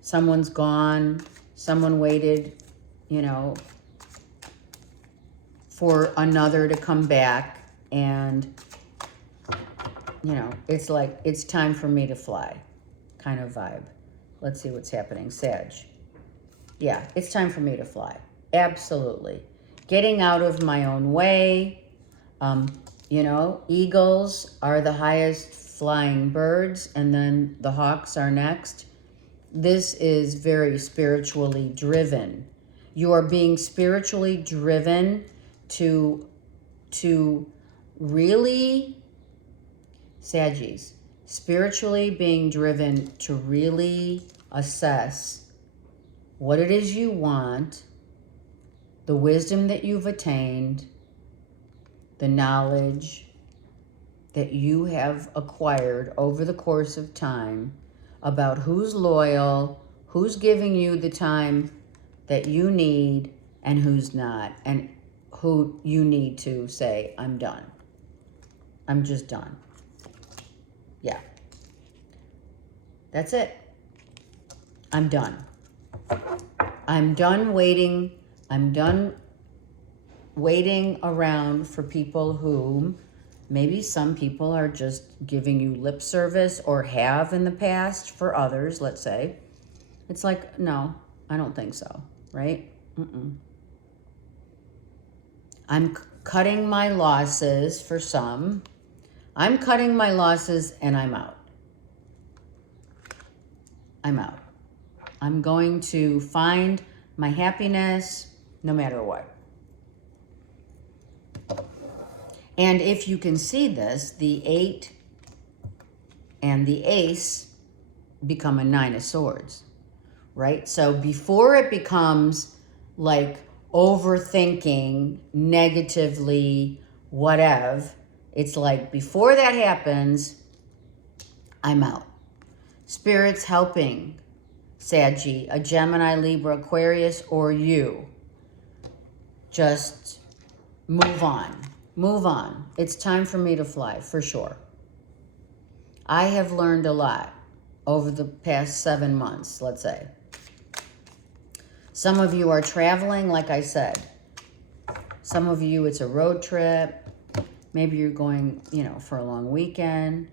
Someone's gone. Someone waited, you know, for another to come back. And, you know, it's like, it's time for me to fly kind of vibe. Let's see what's happening. Sag. Yeah, it's time for me to fly. Absolutely. Getting out of my own way. You know, eagles are the highest flying birds, and then the hawks are next. This is very spiritually driven. You are being spiritually driven to really, Saggies, spiritually being driven to really assess what it is you want, the wisdom that you've attained, the knowledge that you have acquired over the course of time about who's loyal, who's giving you the time that you need, and who's not, and who you need to say, I'm done. I'm just done. Yeah. That's it. I'm done. I'm done waiting. I'm done waiting around for people who, maybe some people are just giving you lip service or have in the past for others, let's say. It's like, no, I don't think so, right? I'm cutting my losses for some. I'm cutting my losses and I'm out. I'm out. I'm going to find my happiness no matter what. And if you can see this, the 8 and the ace become a 9 of swords, right? So before it becomes like overthinking negatively, whatever, it's like before that happens, I'm out. Spirit's helping Saggy, a Gemini, Libra, Aquarius, or you. Just move on. Move on. It's time for me to fly, for sure. I have learned a lot over the past 7 months, let's say. Some of you are traveling, like I said. Some of you, it's a road trip. Maybe you're going, for a long weekend.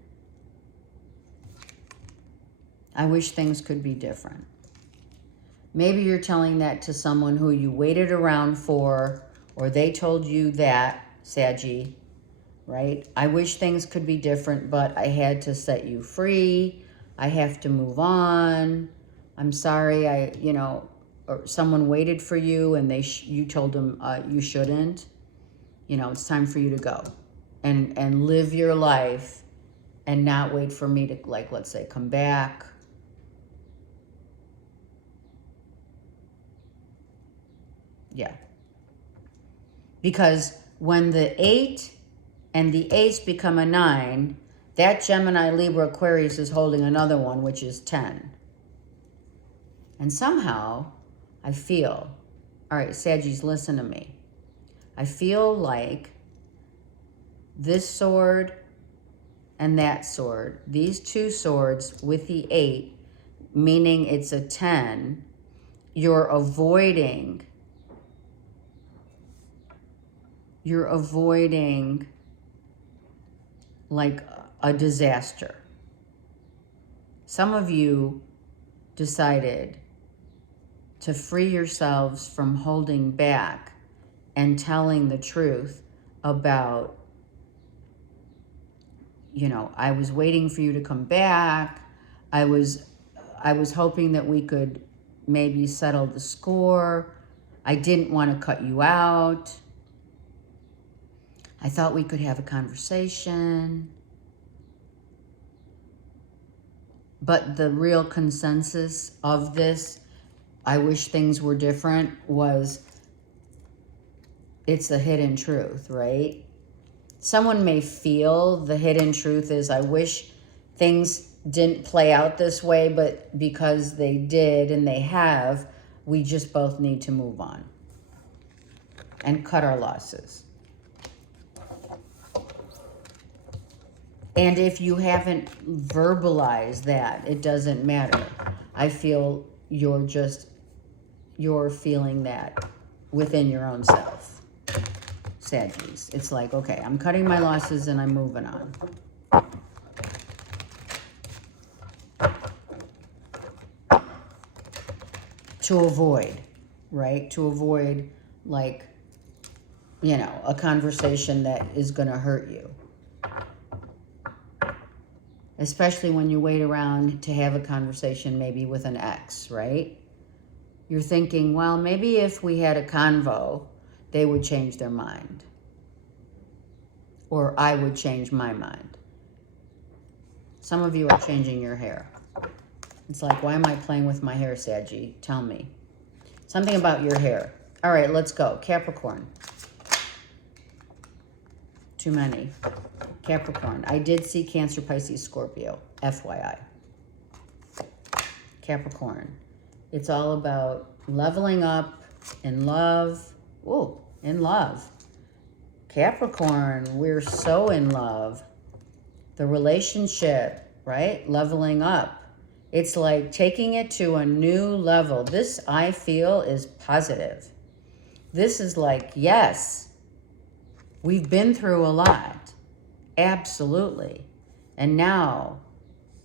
I wish things could be different. Maybe you're telling that to someone who you waited around for, or they told you that, Saggy, right? I wish things could be different, but I had to set you free. I have to move on. I'm sorry, or someone waited for you and you told them you shouldn't. It's time for you to go and live your life and not wait for me to, like, let's say, come back. Yeah. Because when the 8 and the ace become a 9, that Gemini, Libra, Aquarius is holding another one, which is 10. And somehow I feel, all right, Saggies, listen to me. I feel like this sword and that sword, these two swords with the 8, meaning it's a 10, you're avoiding like a disaster. Some of you decided to free yourselves from holding back and telling the truth about, I was waiting for you to come back. I was hoping that we could maybe settle the score. I didn't want to cut you out. I thought we could have a conversation. But the real consensus of this, I wish things were different, was it's a hidden truth, right? Someone may feel the hidden truth is, I wish things didn't play out this way, but because they did and they have, we just both need to move on and cut our losses. And if you haven't verbalized that, it doesn't matter. I feel you're feeling that within your own self. Saggies. It's like, okay, I'm cutting my losses and I'm moving on. To avoid, right? To avoid, like, a conversation that is going to hurt you. Especially when you wait around to have a conversation maybe with an ex, right? You're thinking, well, maybe if we had a convo, they would change their mind. Or I would change my mind. Some of you are changing your hair. It's like, why am I playing with my hair, Saggy? Tell me. Something about your hair. All right, let's go. Capricorn. Too many. Capricorn. I did see Cancer, Pisces, Scorpio. FYI. Capricorn. It's all about leveling up in love. Ooh, in love. Capricorn, we're so in love. The relationship, right? Leveling up. It's like taking it to a new level. This, I feel, is positive. This is like, yes, we've been through a lot. Absolutely. And now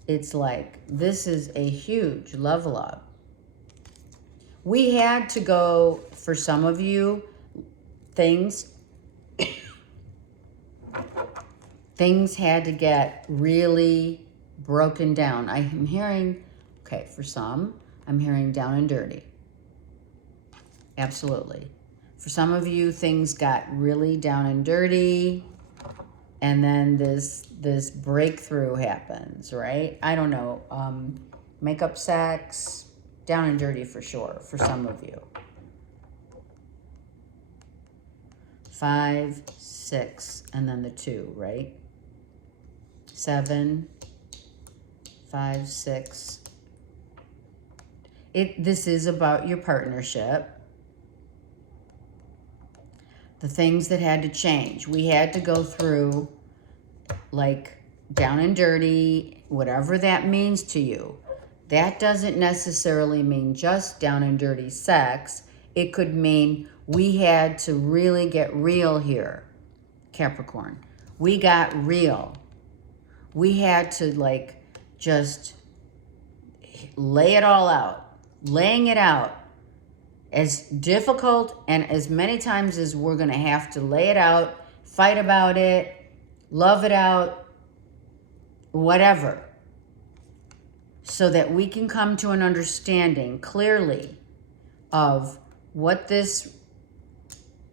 it's like, this is a huge level up. We had to go, for some of you, things had to get really broken down. I am hearing, okay, for some, I'm hearing down and dirty. Absolutely. For some of you, things got really down and dirty, and then this breakthrough happens, right? I don't know. Makeup, sex, down and dirty for sure, for some of you. 5, 6, and then the 2, right? 7, 5, 6. This is about your partnership. The things that had to change. We had to go through, like, down and dirty, whatever that means to you. That doesn't necessarily mean just down and dirty sex. It could mean we had to really get real here, Capricorn. We got real. We had to, like, just lay it all out. Laying it out. As difficult and as many times as we're going to have to lay it out, fight about it, love it out, whatever, so that we can come to an understanding clearly of what this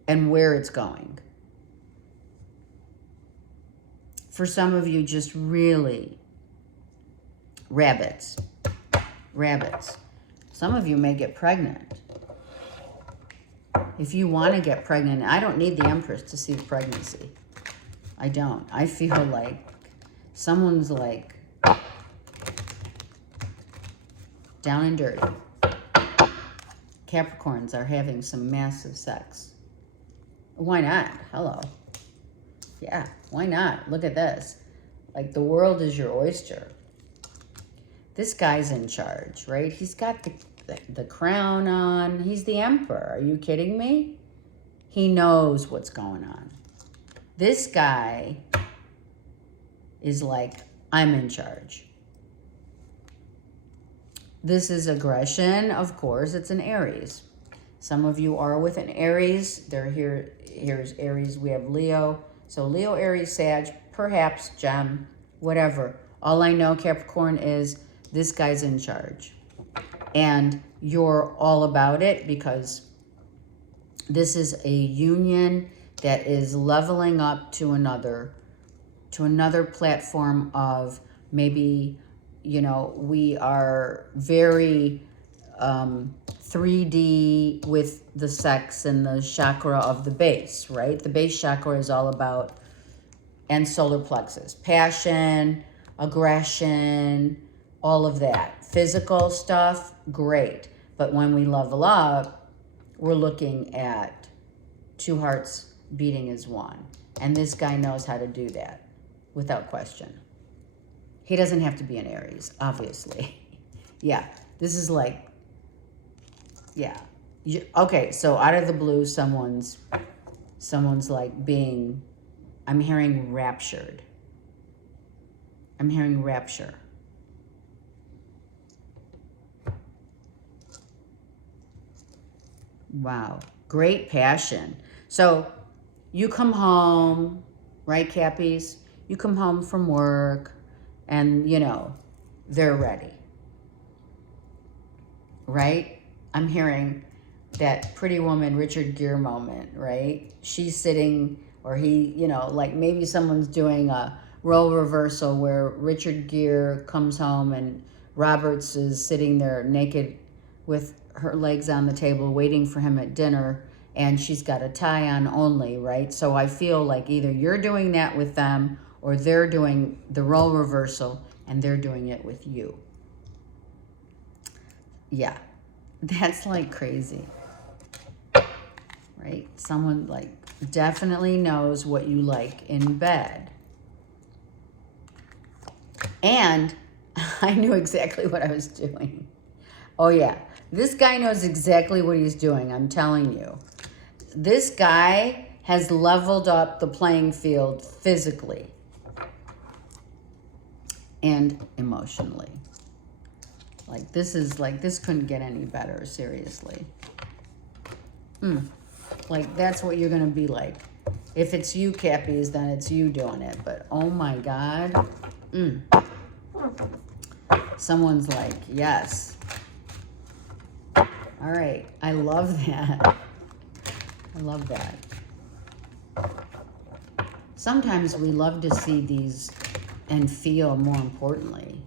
and where it's going. For some of you, just really rabbits. Some of you may get pregnant. If you want to get pregnant, I don't need the Empress to see the pregnancy. I don't. I feel like someone's like down and dirty. Capricorns are having some massive sex. Why not? Hello. Yeah, why not? Look at this. Like, the world is your oyster. This guy's in charge, right? He's got the crown on. He's the emperor. Are you kidding me? He knows what's going on. This guy is like, I'm in charge. This is aggression, of course. It's an Aries. Some of you are with an Aries. They're here. Here's Aries. We have Leo. So Leo, Aries, Sag, perhaps Gem, whatever. All I know, Capricorn, is this guy's in charge. And you're all about it because this is a union that is leveling up to another platform of maybe, you know, we are very 3D with the sex and the chakra of the base, right? The base chakra is all about, and solar plexus, passion, aggression, all of that. Physical stuff, great. But when we level up, we're looking at 2 hearts beating as one. And this guy knows how to do that without question. He doesn't have to be an Aries, obviously. Yeah, this is like, yeah. Okay, so out of the blue, someone's like being, I'm hearing raptured. I'm hearing rapture. Wow, great passion. So you come home, right, Cappies? You come home from work and, you know, they're ready, right? I'm hearing that Pretty Woman, Richard Gere moment, right? She's sitting, or he, you know, like maybe someone's doing a role reversal where Richard Gere comes home and Roberts is sitting there naked with her legs on the table waiting for him at dinner, and she's got a tie on only, right? So I feel like either you're doing that with them or they're doing the role reversal and they're doing it with you. Yeah, that's like crazy, right? Someone like definitely knows what you like in bed. And I knew exactly what I was doing. Oh yeah, this guy knows exactly what he's doing, I'm telling you. This guy has leveled up the playing field physically and emotionally. Like this couldn't get any better, seriously. Like that's what you're gonna be like. If it's you, Cappies, then it's you doing it. But oh my God. Someone's like, yes. All right, I love that. I love that. Sometimes we love to see these and feel, more importantly,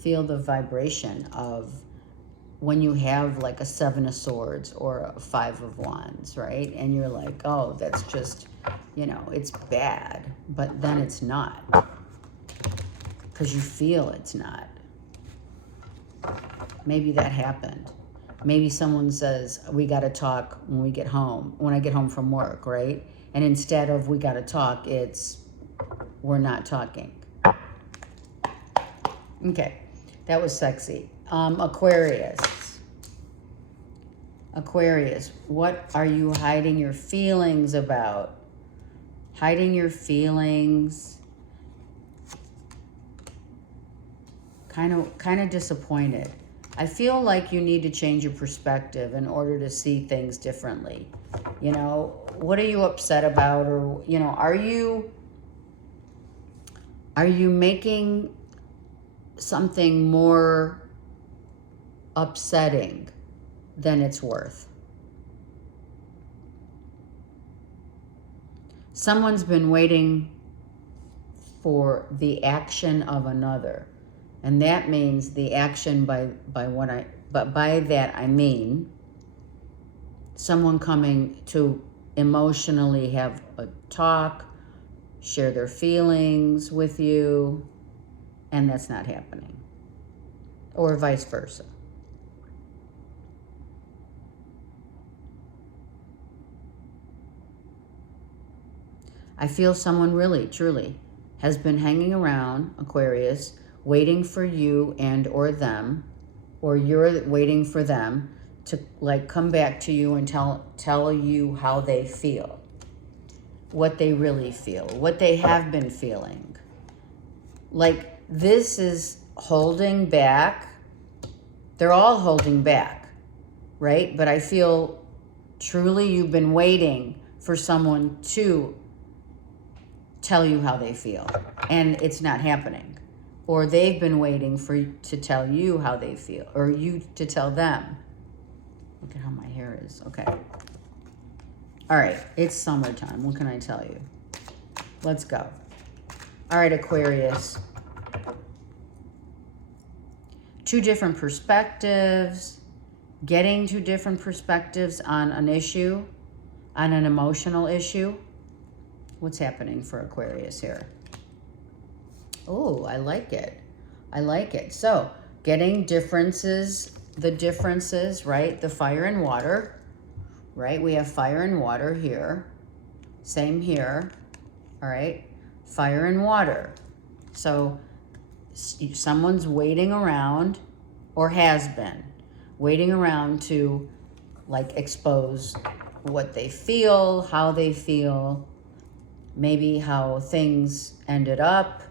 feel the vibration of when you have like a 7 of Swords or a 5 of Wands, right? And you're like, oh, that's just, it's bad. But then it's not. Because you feel it's not. Maybe that happened. Maybe someone says, we got to talk when I get home from work, right? And instead of we got to talk, it's we're not talking. Okay, that was sexy. Aquarius. Aquarius, what are you hiding your feelings about? Hiding your feelings. Kind of disappointed. I feel like you need to change your perspective in order to see things differently. What are you upset about? Or, are you making something more upsetting than it's worth? Someone's been waiting for the action of another. And that means the action by that I mean someone coming to emotionally have a talk, share their feelings with you, and that's not happening. Or vice versa. I feel someone really, truly has been hanging around, Aquarius, waiting for you and or them, or you're waiting for them to come back to you and tell you how they feel, what they really feel, what they have been feeling. Like this is holding back. They're all holding back, right? But I feel truly you've been waiting for someone to tell you how they feel, and it's not happening. Or they've been waiting for you to tell you how they feel, or you to tell them. Look at how my hair is. Okay. All right. It's summertime. What can I tell you? Let's go. All right, Aquarius. 2 different perspectives. Getting 2 different perspectives on an issue, on an emotional issue. What's happening for Aquarius here? Oh, I like it. I like it. So, getting the differences, right? The fire and water, right? We have fire and water here. Same here, all right? Fire and water. So, someone's waiting around, or has been, waiting around to, expose what they feel, how they feel, maybe how things ended up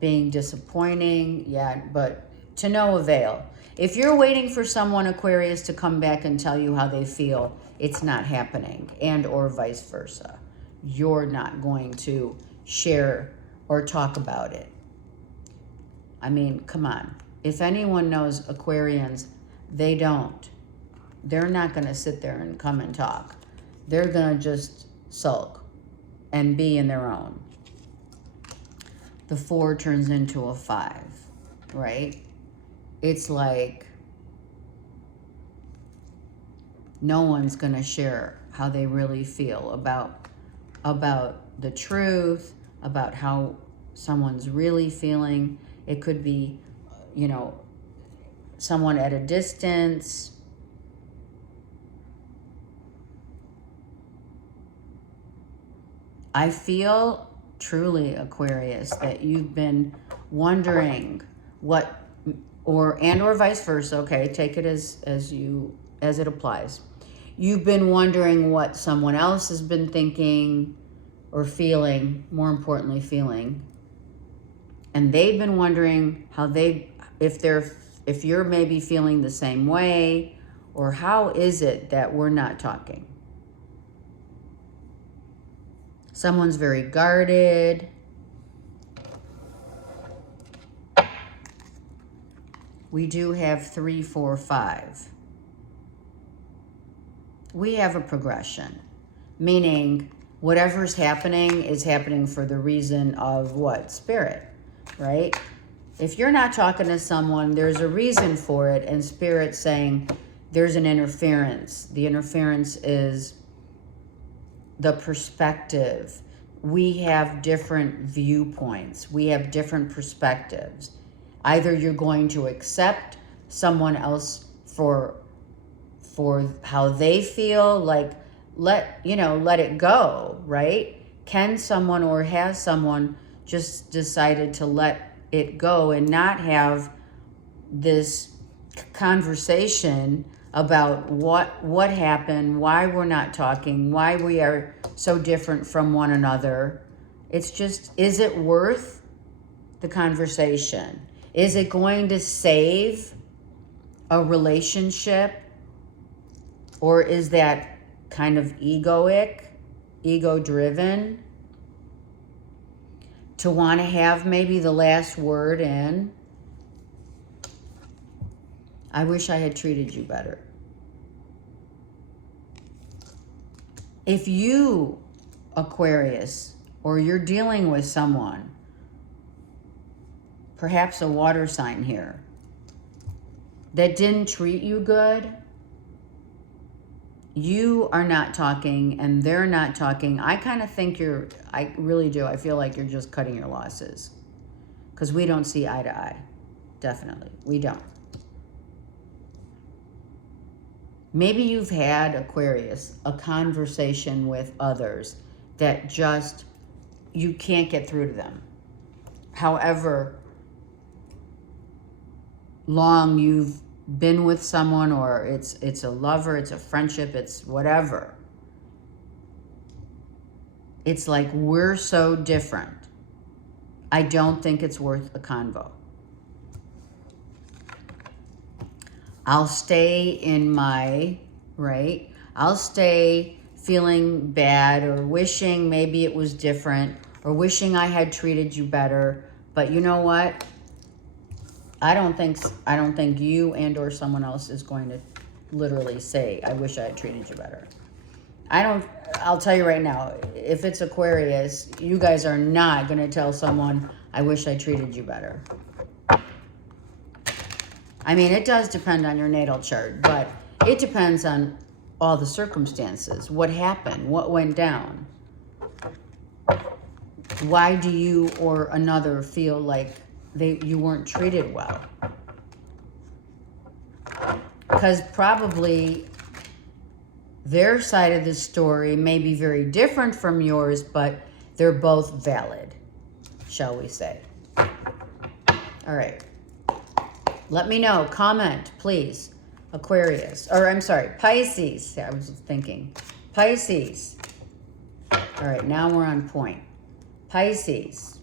being disappointing, but to no avail. If you're waiting for someone, Aquarius, to come back and tell you how they feel, it's not happening, and or vice versa. You're not going to share or talk about it. I mean, come on. If anyone knows Aquarians, they don't. They're not going to sit there and come and talk. They're going to just sulk and be in their own. The 4 turns into a 5, right? It's like no one's going to share how they really feel about the truth, about how someone's really feeling. It could be, someone at a distance. I feel truly, Aquarius, that you've been wondering what, or vice versa. Okay, take it as it applies. You've been wondering what someone else has been thinking or feeling, more importantly feeling, and they've been wondering how if you're maybe feeling the same way, or how is it that we're not talking. Someone's very guarded. We do have 3, 4, 5. We have a progression, meaning whatever's happening is happening for the reason of what? Spirit, right? If you're not talking to someone, there's a reason for it, and Spirit's saying there's an interference. The interference is the perspective. We have different viewpoints. We have different perspectives. Either you're going to accept someone else for how they feel, like let it go, right? Can someone, or has someone just decided to let it go and not have this conversation about what happened, why we're not talking, why we are so different from one another? It's just, is it worth the conversation? Is it going to save a relationship? Or is that kind of ego-driven, to want to have maybe the last word in? I wish I had treated you better. If you, Aquarius, or you're dealing with someone, perhaps a water sign here, that didn't treat you good, you are not talking and they're not talking. I kind of think I really do. I feel like you're just cutting your losses, because we don't see eye to eye. Definitely, we don't. Maybe you've had, Aquarius, a conversation with others that just, you can't get through to them. However long you've been with someone, or it's a lover, it's a friendship, it's whatever. It's like, we're so different. I don't think it's worth a convo. I'll stay in my, right? I'll stay feeling bad, or wishing maybe it was different, or wishing I had treated you better. But you know what? I don't think you and or someone else is going to literally say, I wish I had treated you better. I'll tell you right now, if it's Aquarius, you guys are not going to tell someone, I wish I treated you better. I mean, it does depend on your natal chart, but it depends on all the circumstances. What happened? What went down? Why do you or another feel like you weren't treated well? Because probably their side of the story may be very different from yours, but they're both valid, shall we say. All right. Let me know. Comment, please. Aquarius. Or, I'm sorry, Pisces. I was thinking. Pisces. All right, now we're on point. Pisces.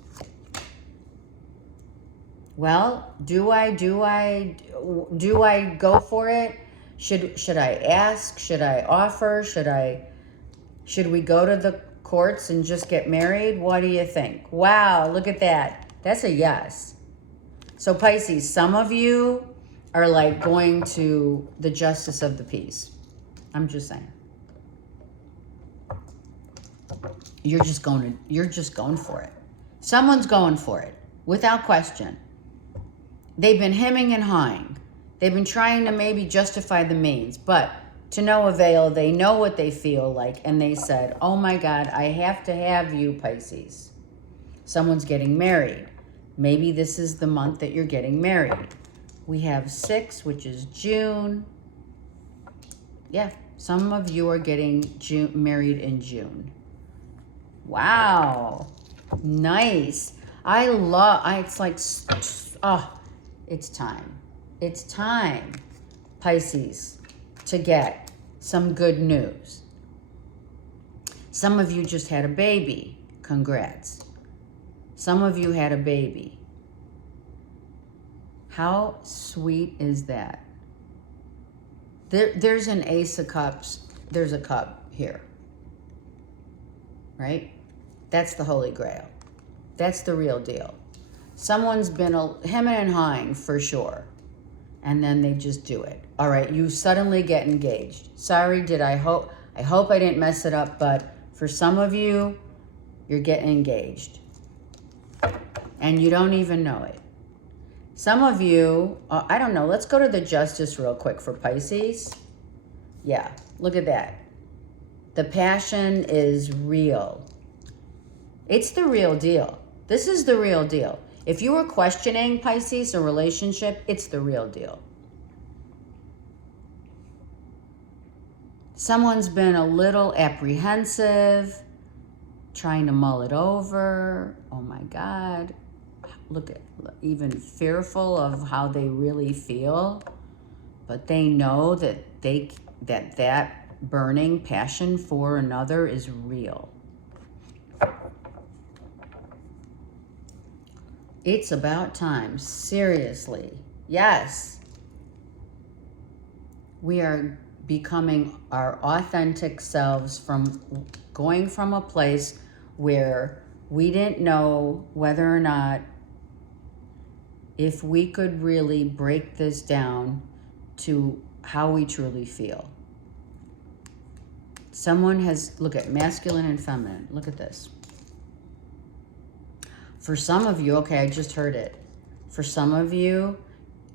Well, do I go for it? Should I ask? Should I offer? Should we go to the courts and just get married? What do you think? Wow, look at that. That's a yes. So Pisces, some of you are like going to the justice of the peace. I'm just saying. You're just going for it. Someone's going for it, without question. They've been hemming and hawing. They've been trying to maybe justify the means, but to no avail. They know what they feel like, and they said, oh my God, I have to have you, Pisces. Someone's getting married. Maybe this is the month that you're getting married. We have 6, which is June. Yeah, some of you are getting married in June. Wow. Nice. It's like, it's time. It's time, Pisces, to get some good news. Some of you just had a baby. Congrats. Some of you had a baby. How sweet is that? There's an Ace of Cups. There's a cup here. Right? That's the Holy Grail. That's the real deal. Someone's been hemming and hawing for sure. And then they just do it. All right, you suddenly get engaged. Sorry, I hope I didn't mess it up, but for some of you, you're getting engaged. And you don't even know it. Some of you, I don't know, let's go to the Justice real quick for Pisces. Yeah, look at that. The passion is real. It's the real deal. This is the real deal. If you were questioning, Pisces, a relationship, it's the real deal. Someone's been a little apprehensive, trying to mull it over. Oh my God. Look at, even fearful of how they really feel. But they know that that burning passion for another is real. It's about time. Seriously. Yes. We are becoming our authentic selves, from going from a place where we didn't know whether or not if we could really break this down to how we truly feel. Someone has, look at masculine and feminine. Look at this. For some of you, okay, I just heard it. For some of you,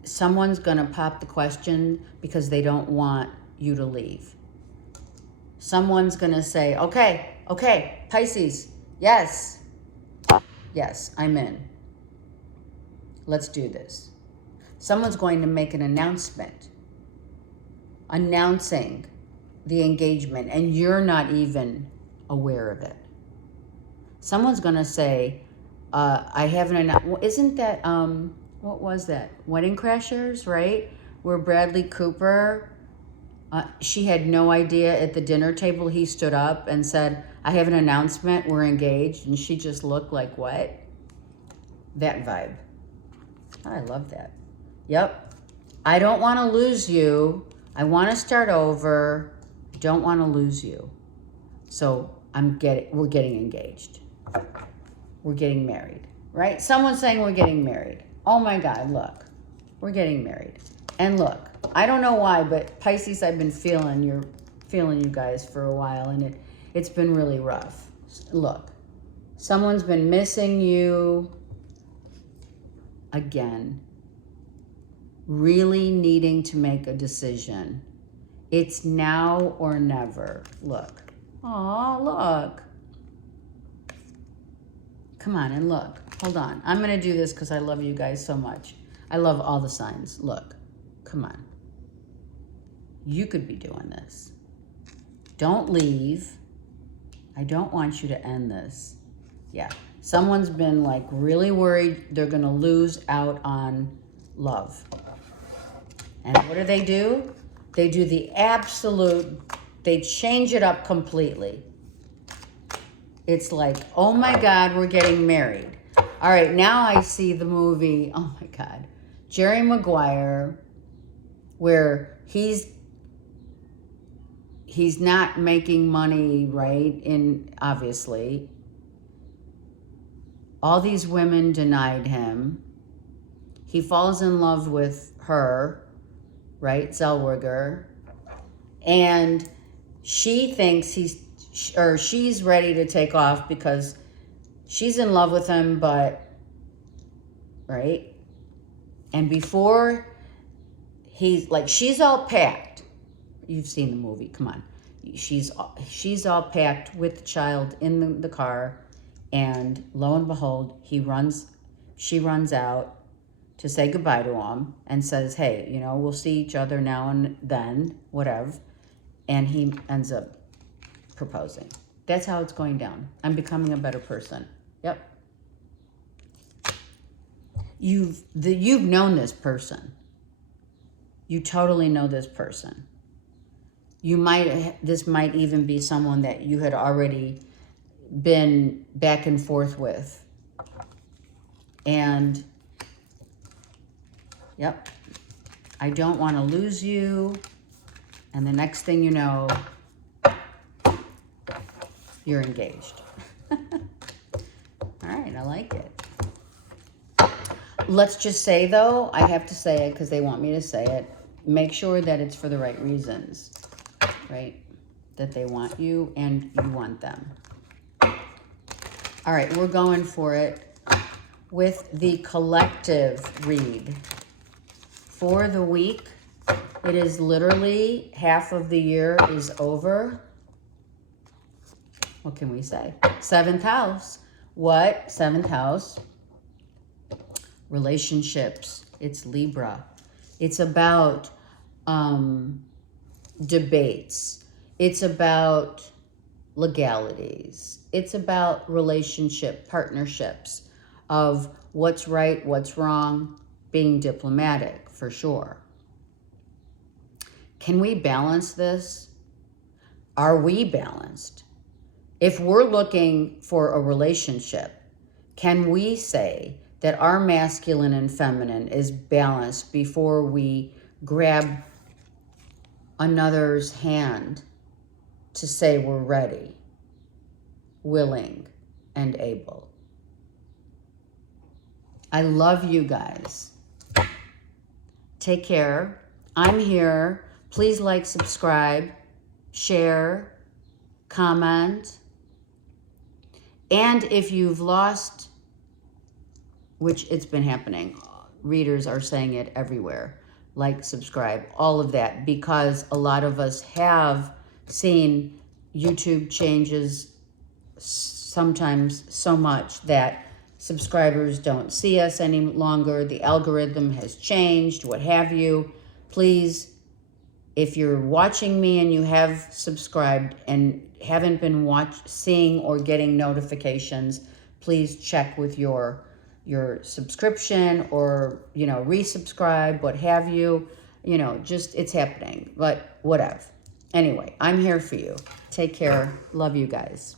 someone's going to pop the question because they don't want you to leave. Someone's going to say, okay, Pisces, yes, I'm in. Let's do this. Someone's going to make an announcement, announcing the engagement, and you're not even aware of it. Someone's going to say, I haven't, isn't that, what was that? Wedding Crashers, right? Where Bradley Cooper, she had no idea at the dinner table. He stood up and said, I have an announcement, we're engaged. And she just looked like, what? That vibe. I love that. Yep. I don't want to lose you. I want to start over. Don't want to lose you. So we're getting engaged. We're getting married, right? Someone's saying we're getting married. Oh my God, look, we're getting married. And look, I don't know why, but Pisces, I've been feeling you guys for a while, and it's been really rough. Look, someone's been missing you again, really needing to make a decision. It's now or never. Look. Oh, look. Come on and look. Hold on. I'm going to do this because I love you guys so much. I love all the signs. Look. Come on. You could be doing this. Don't leave. I don't want you to end this. Yeah. Someone's been like really worried they're going to lose out on love. And what do? They do the absolute, they change it up completely. It's like, oh my God, we're getting married. All right, now I see the movie, oh my God, Jerry Maguire, where he's not making money, right? Obviously, all these women denied him. He falls in love with her, right? Zellweger. And she thinks she's ready to take off because she's in love with him, but, right? And before she's all packed. You've seen the movie, come on. She's all packed with the child in the car, and lo and behold, she runs out to say goodbye to him and says, hey, we'll see each other now and then, whatever. And he ends up proposing. That's how it's going down. I'm becoming a better person. Yep. You've known this person. You totally know this person. This might even be someone that you had already been back and forth with. And, yep, I don't want to lose you. And the next thing you know, you're engaged. All right, I like it. Let's just say, though, I have to say it because they want me to say it. Make sure that it's for the right reasons, right? That they want you and you want them. All right, we're going for it with the collective read. For the week, it is literally half of the year is over. What can we say? 7th house. What? 7th house. Relationships. It's Libra. It's about debates. It's about legalities. It's about relationship, partnerships of what's right, what's wrong, being diplomatic for sure. Can we balance this? Are we balanced? If we're looking for a relationship, can we say that our masculine and feminine is balanced before we grab another's hand to say we're ready, willing, and able? I love you guys. Take care. I'm here. Please like, subscribe, share, comment. And if you've lost, which it's been happening, readers are saying it everywhere, like, subscribe, all of that, because a lot of us have seen YouTube changes sometimes so much that subscribers don't see us any longer. The algorithm has changed, what have you. Please, if you're watching me and you have subscribed and haven't been seeing or getting notifications, please check with your subscription or, resubscribe, what have you. Just, it's happening, but whatever. Anyway, I'm here for you. Take care. Love you guys.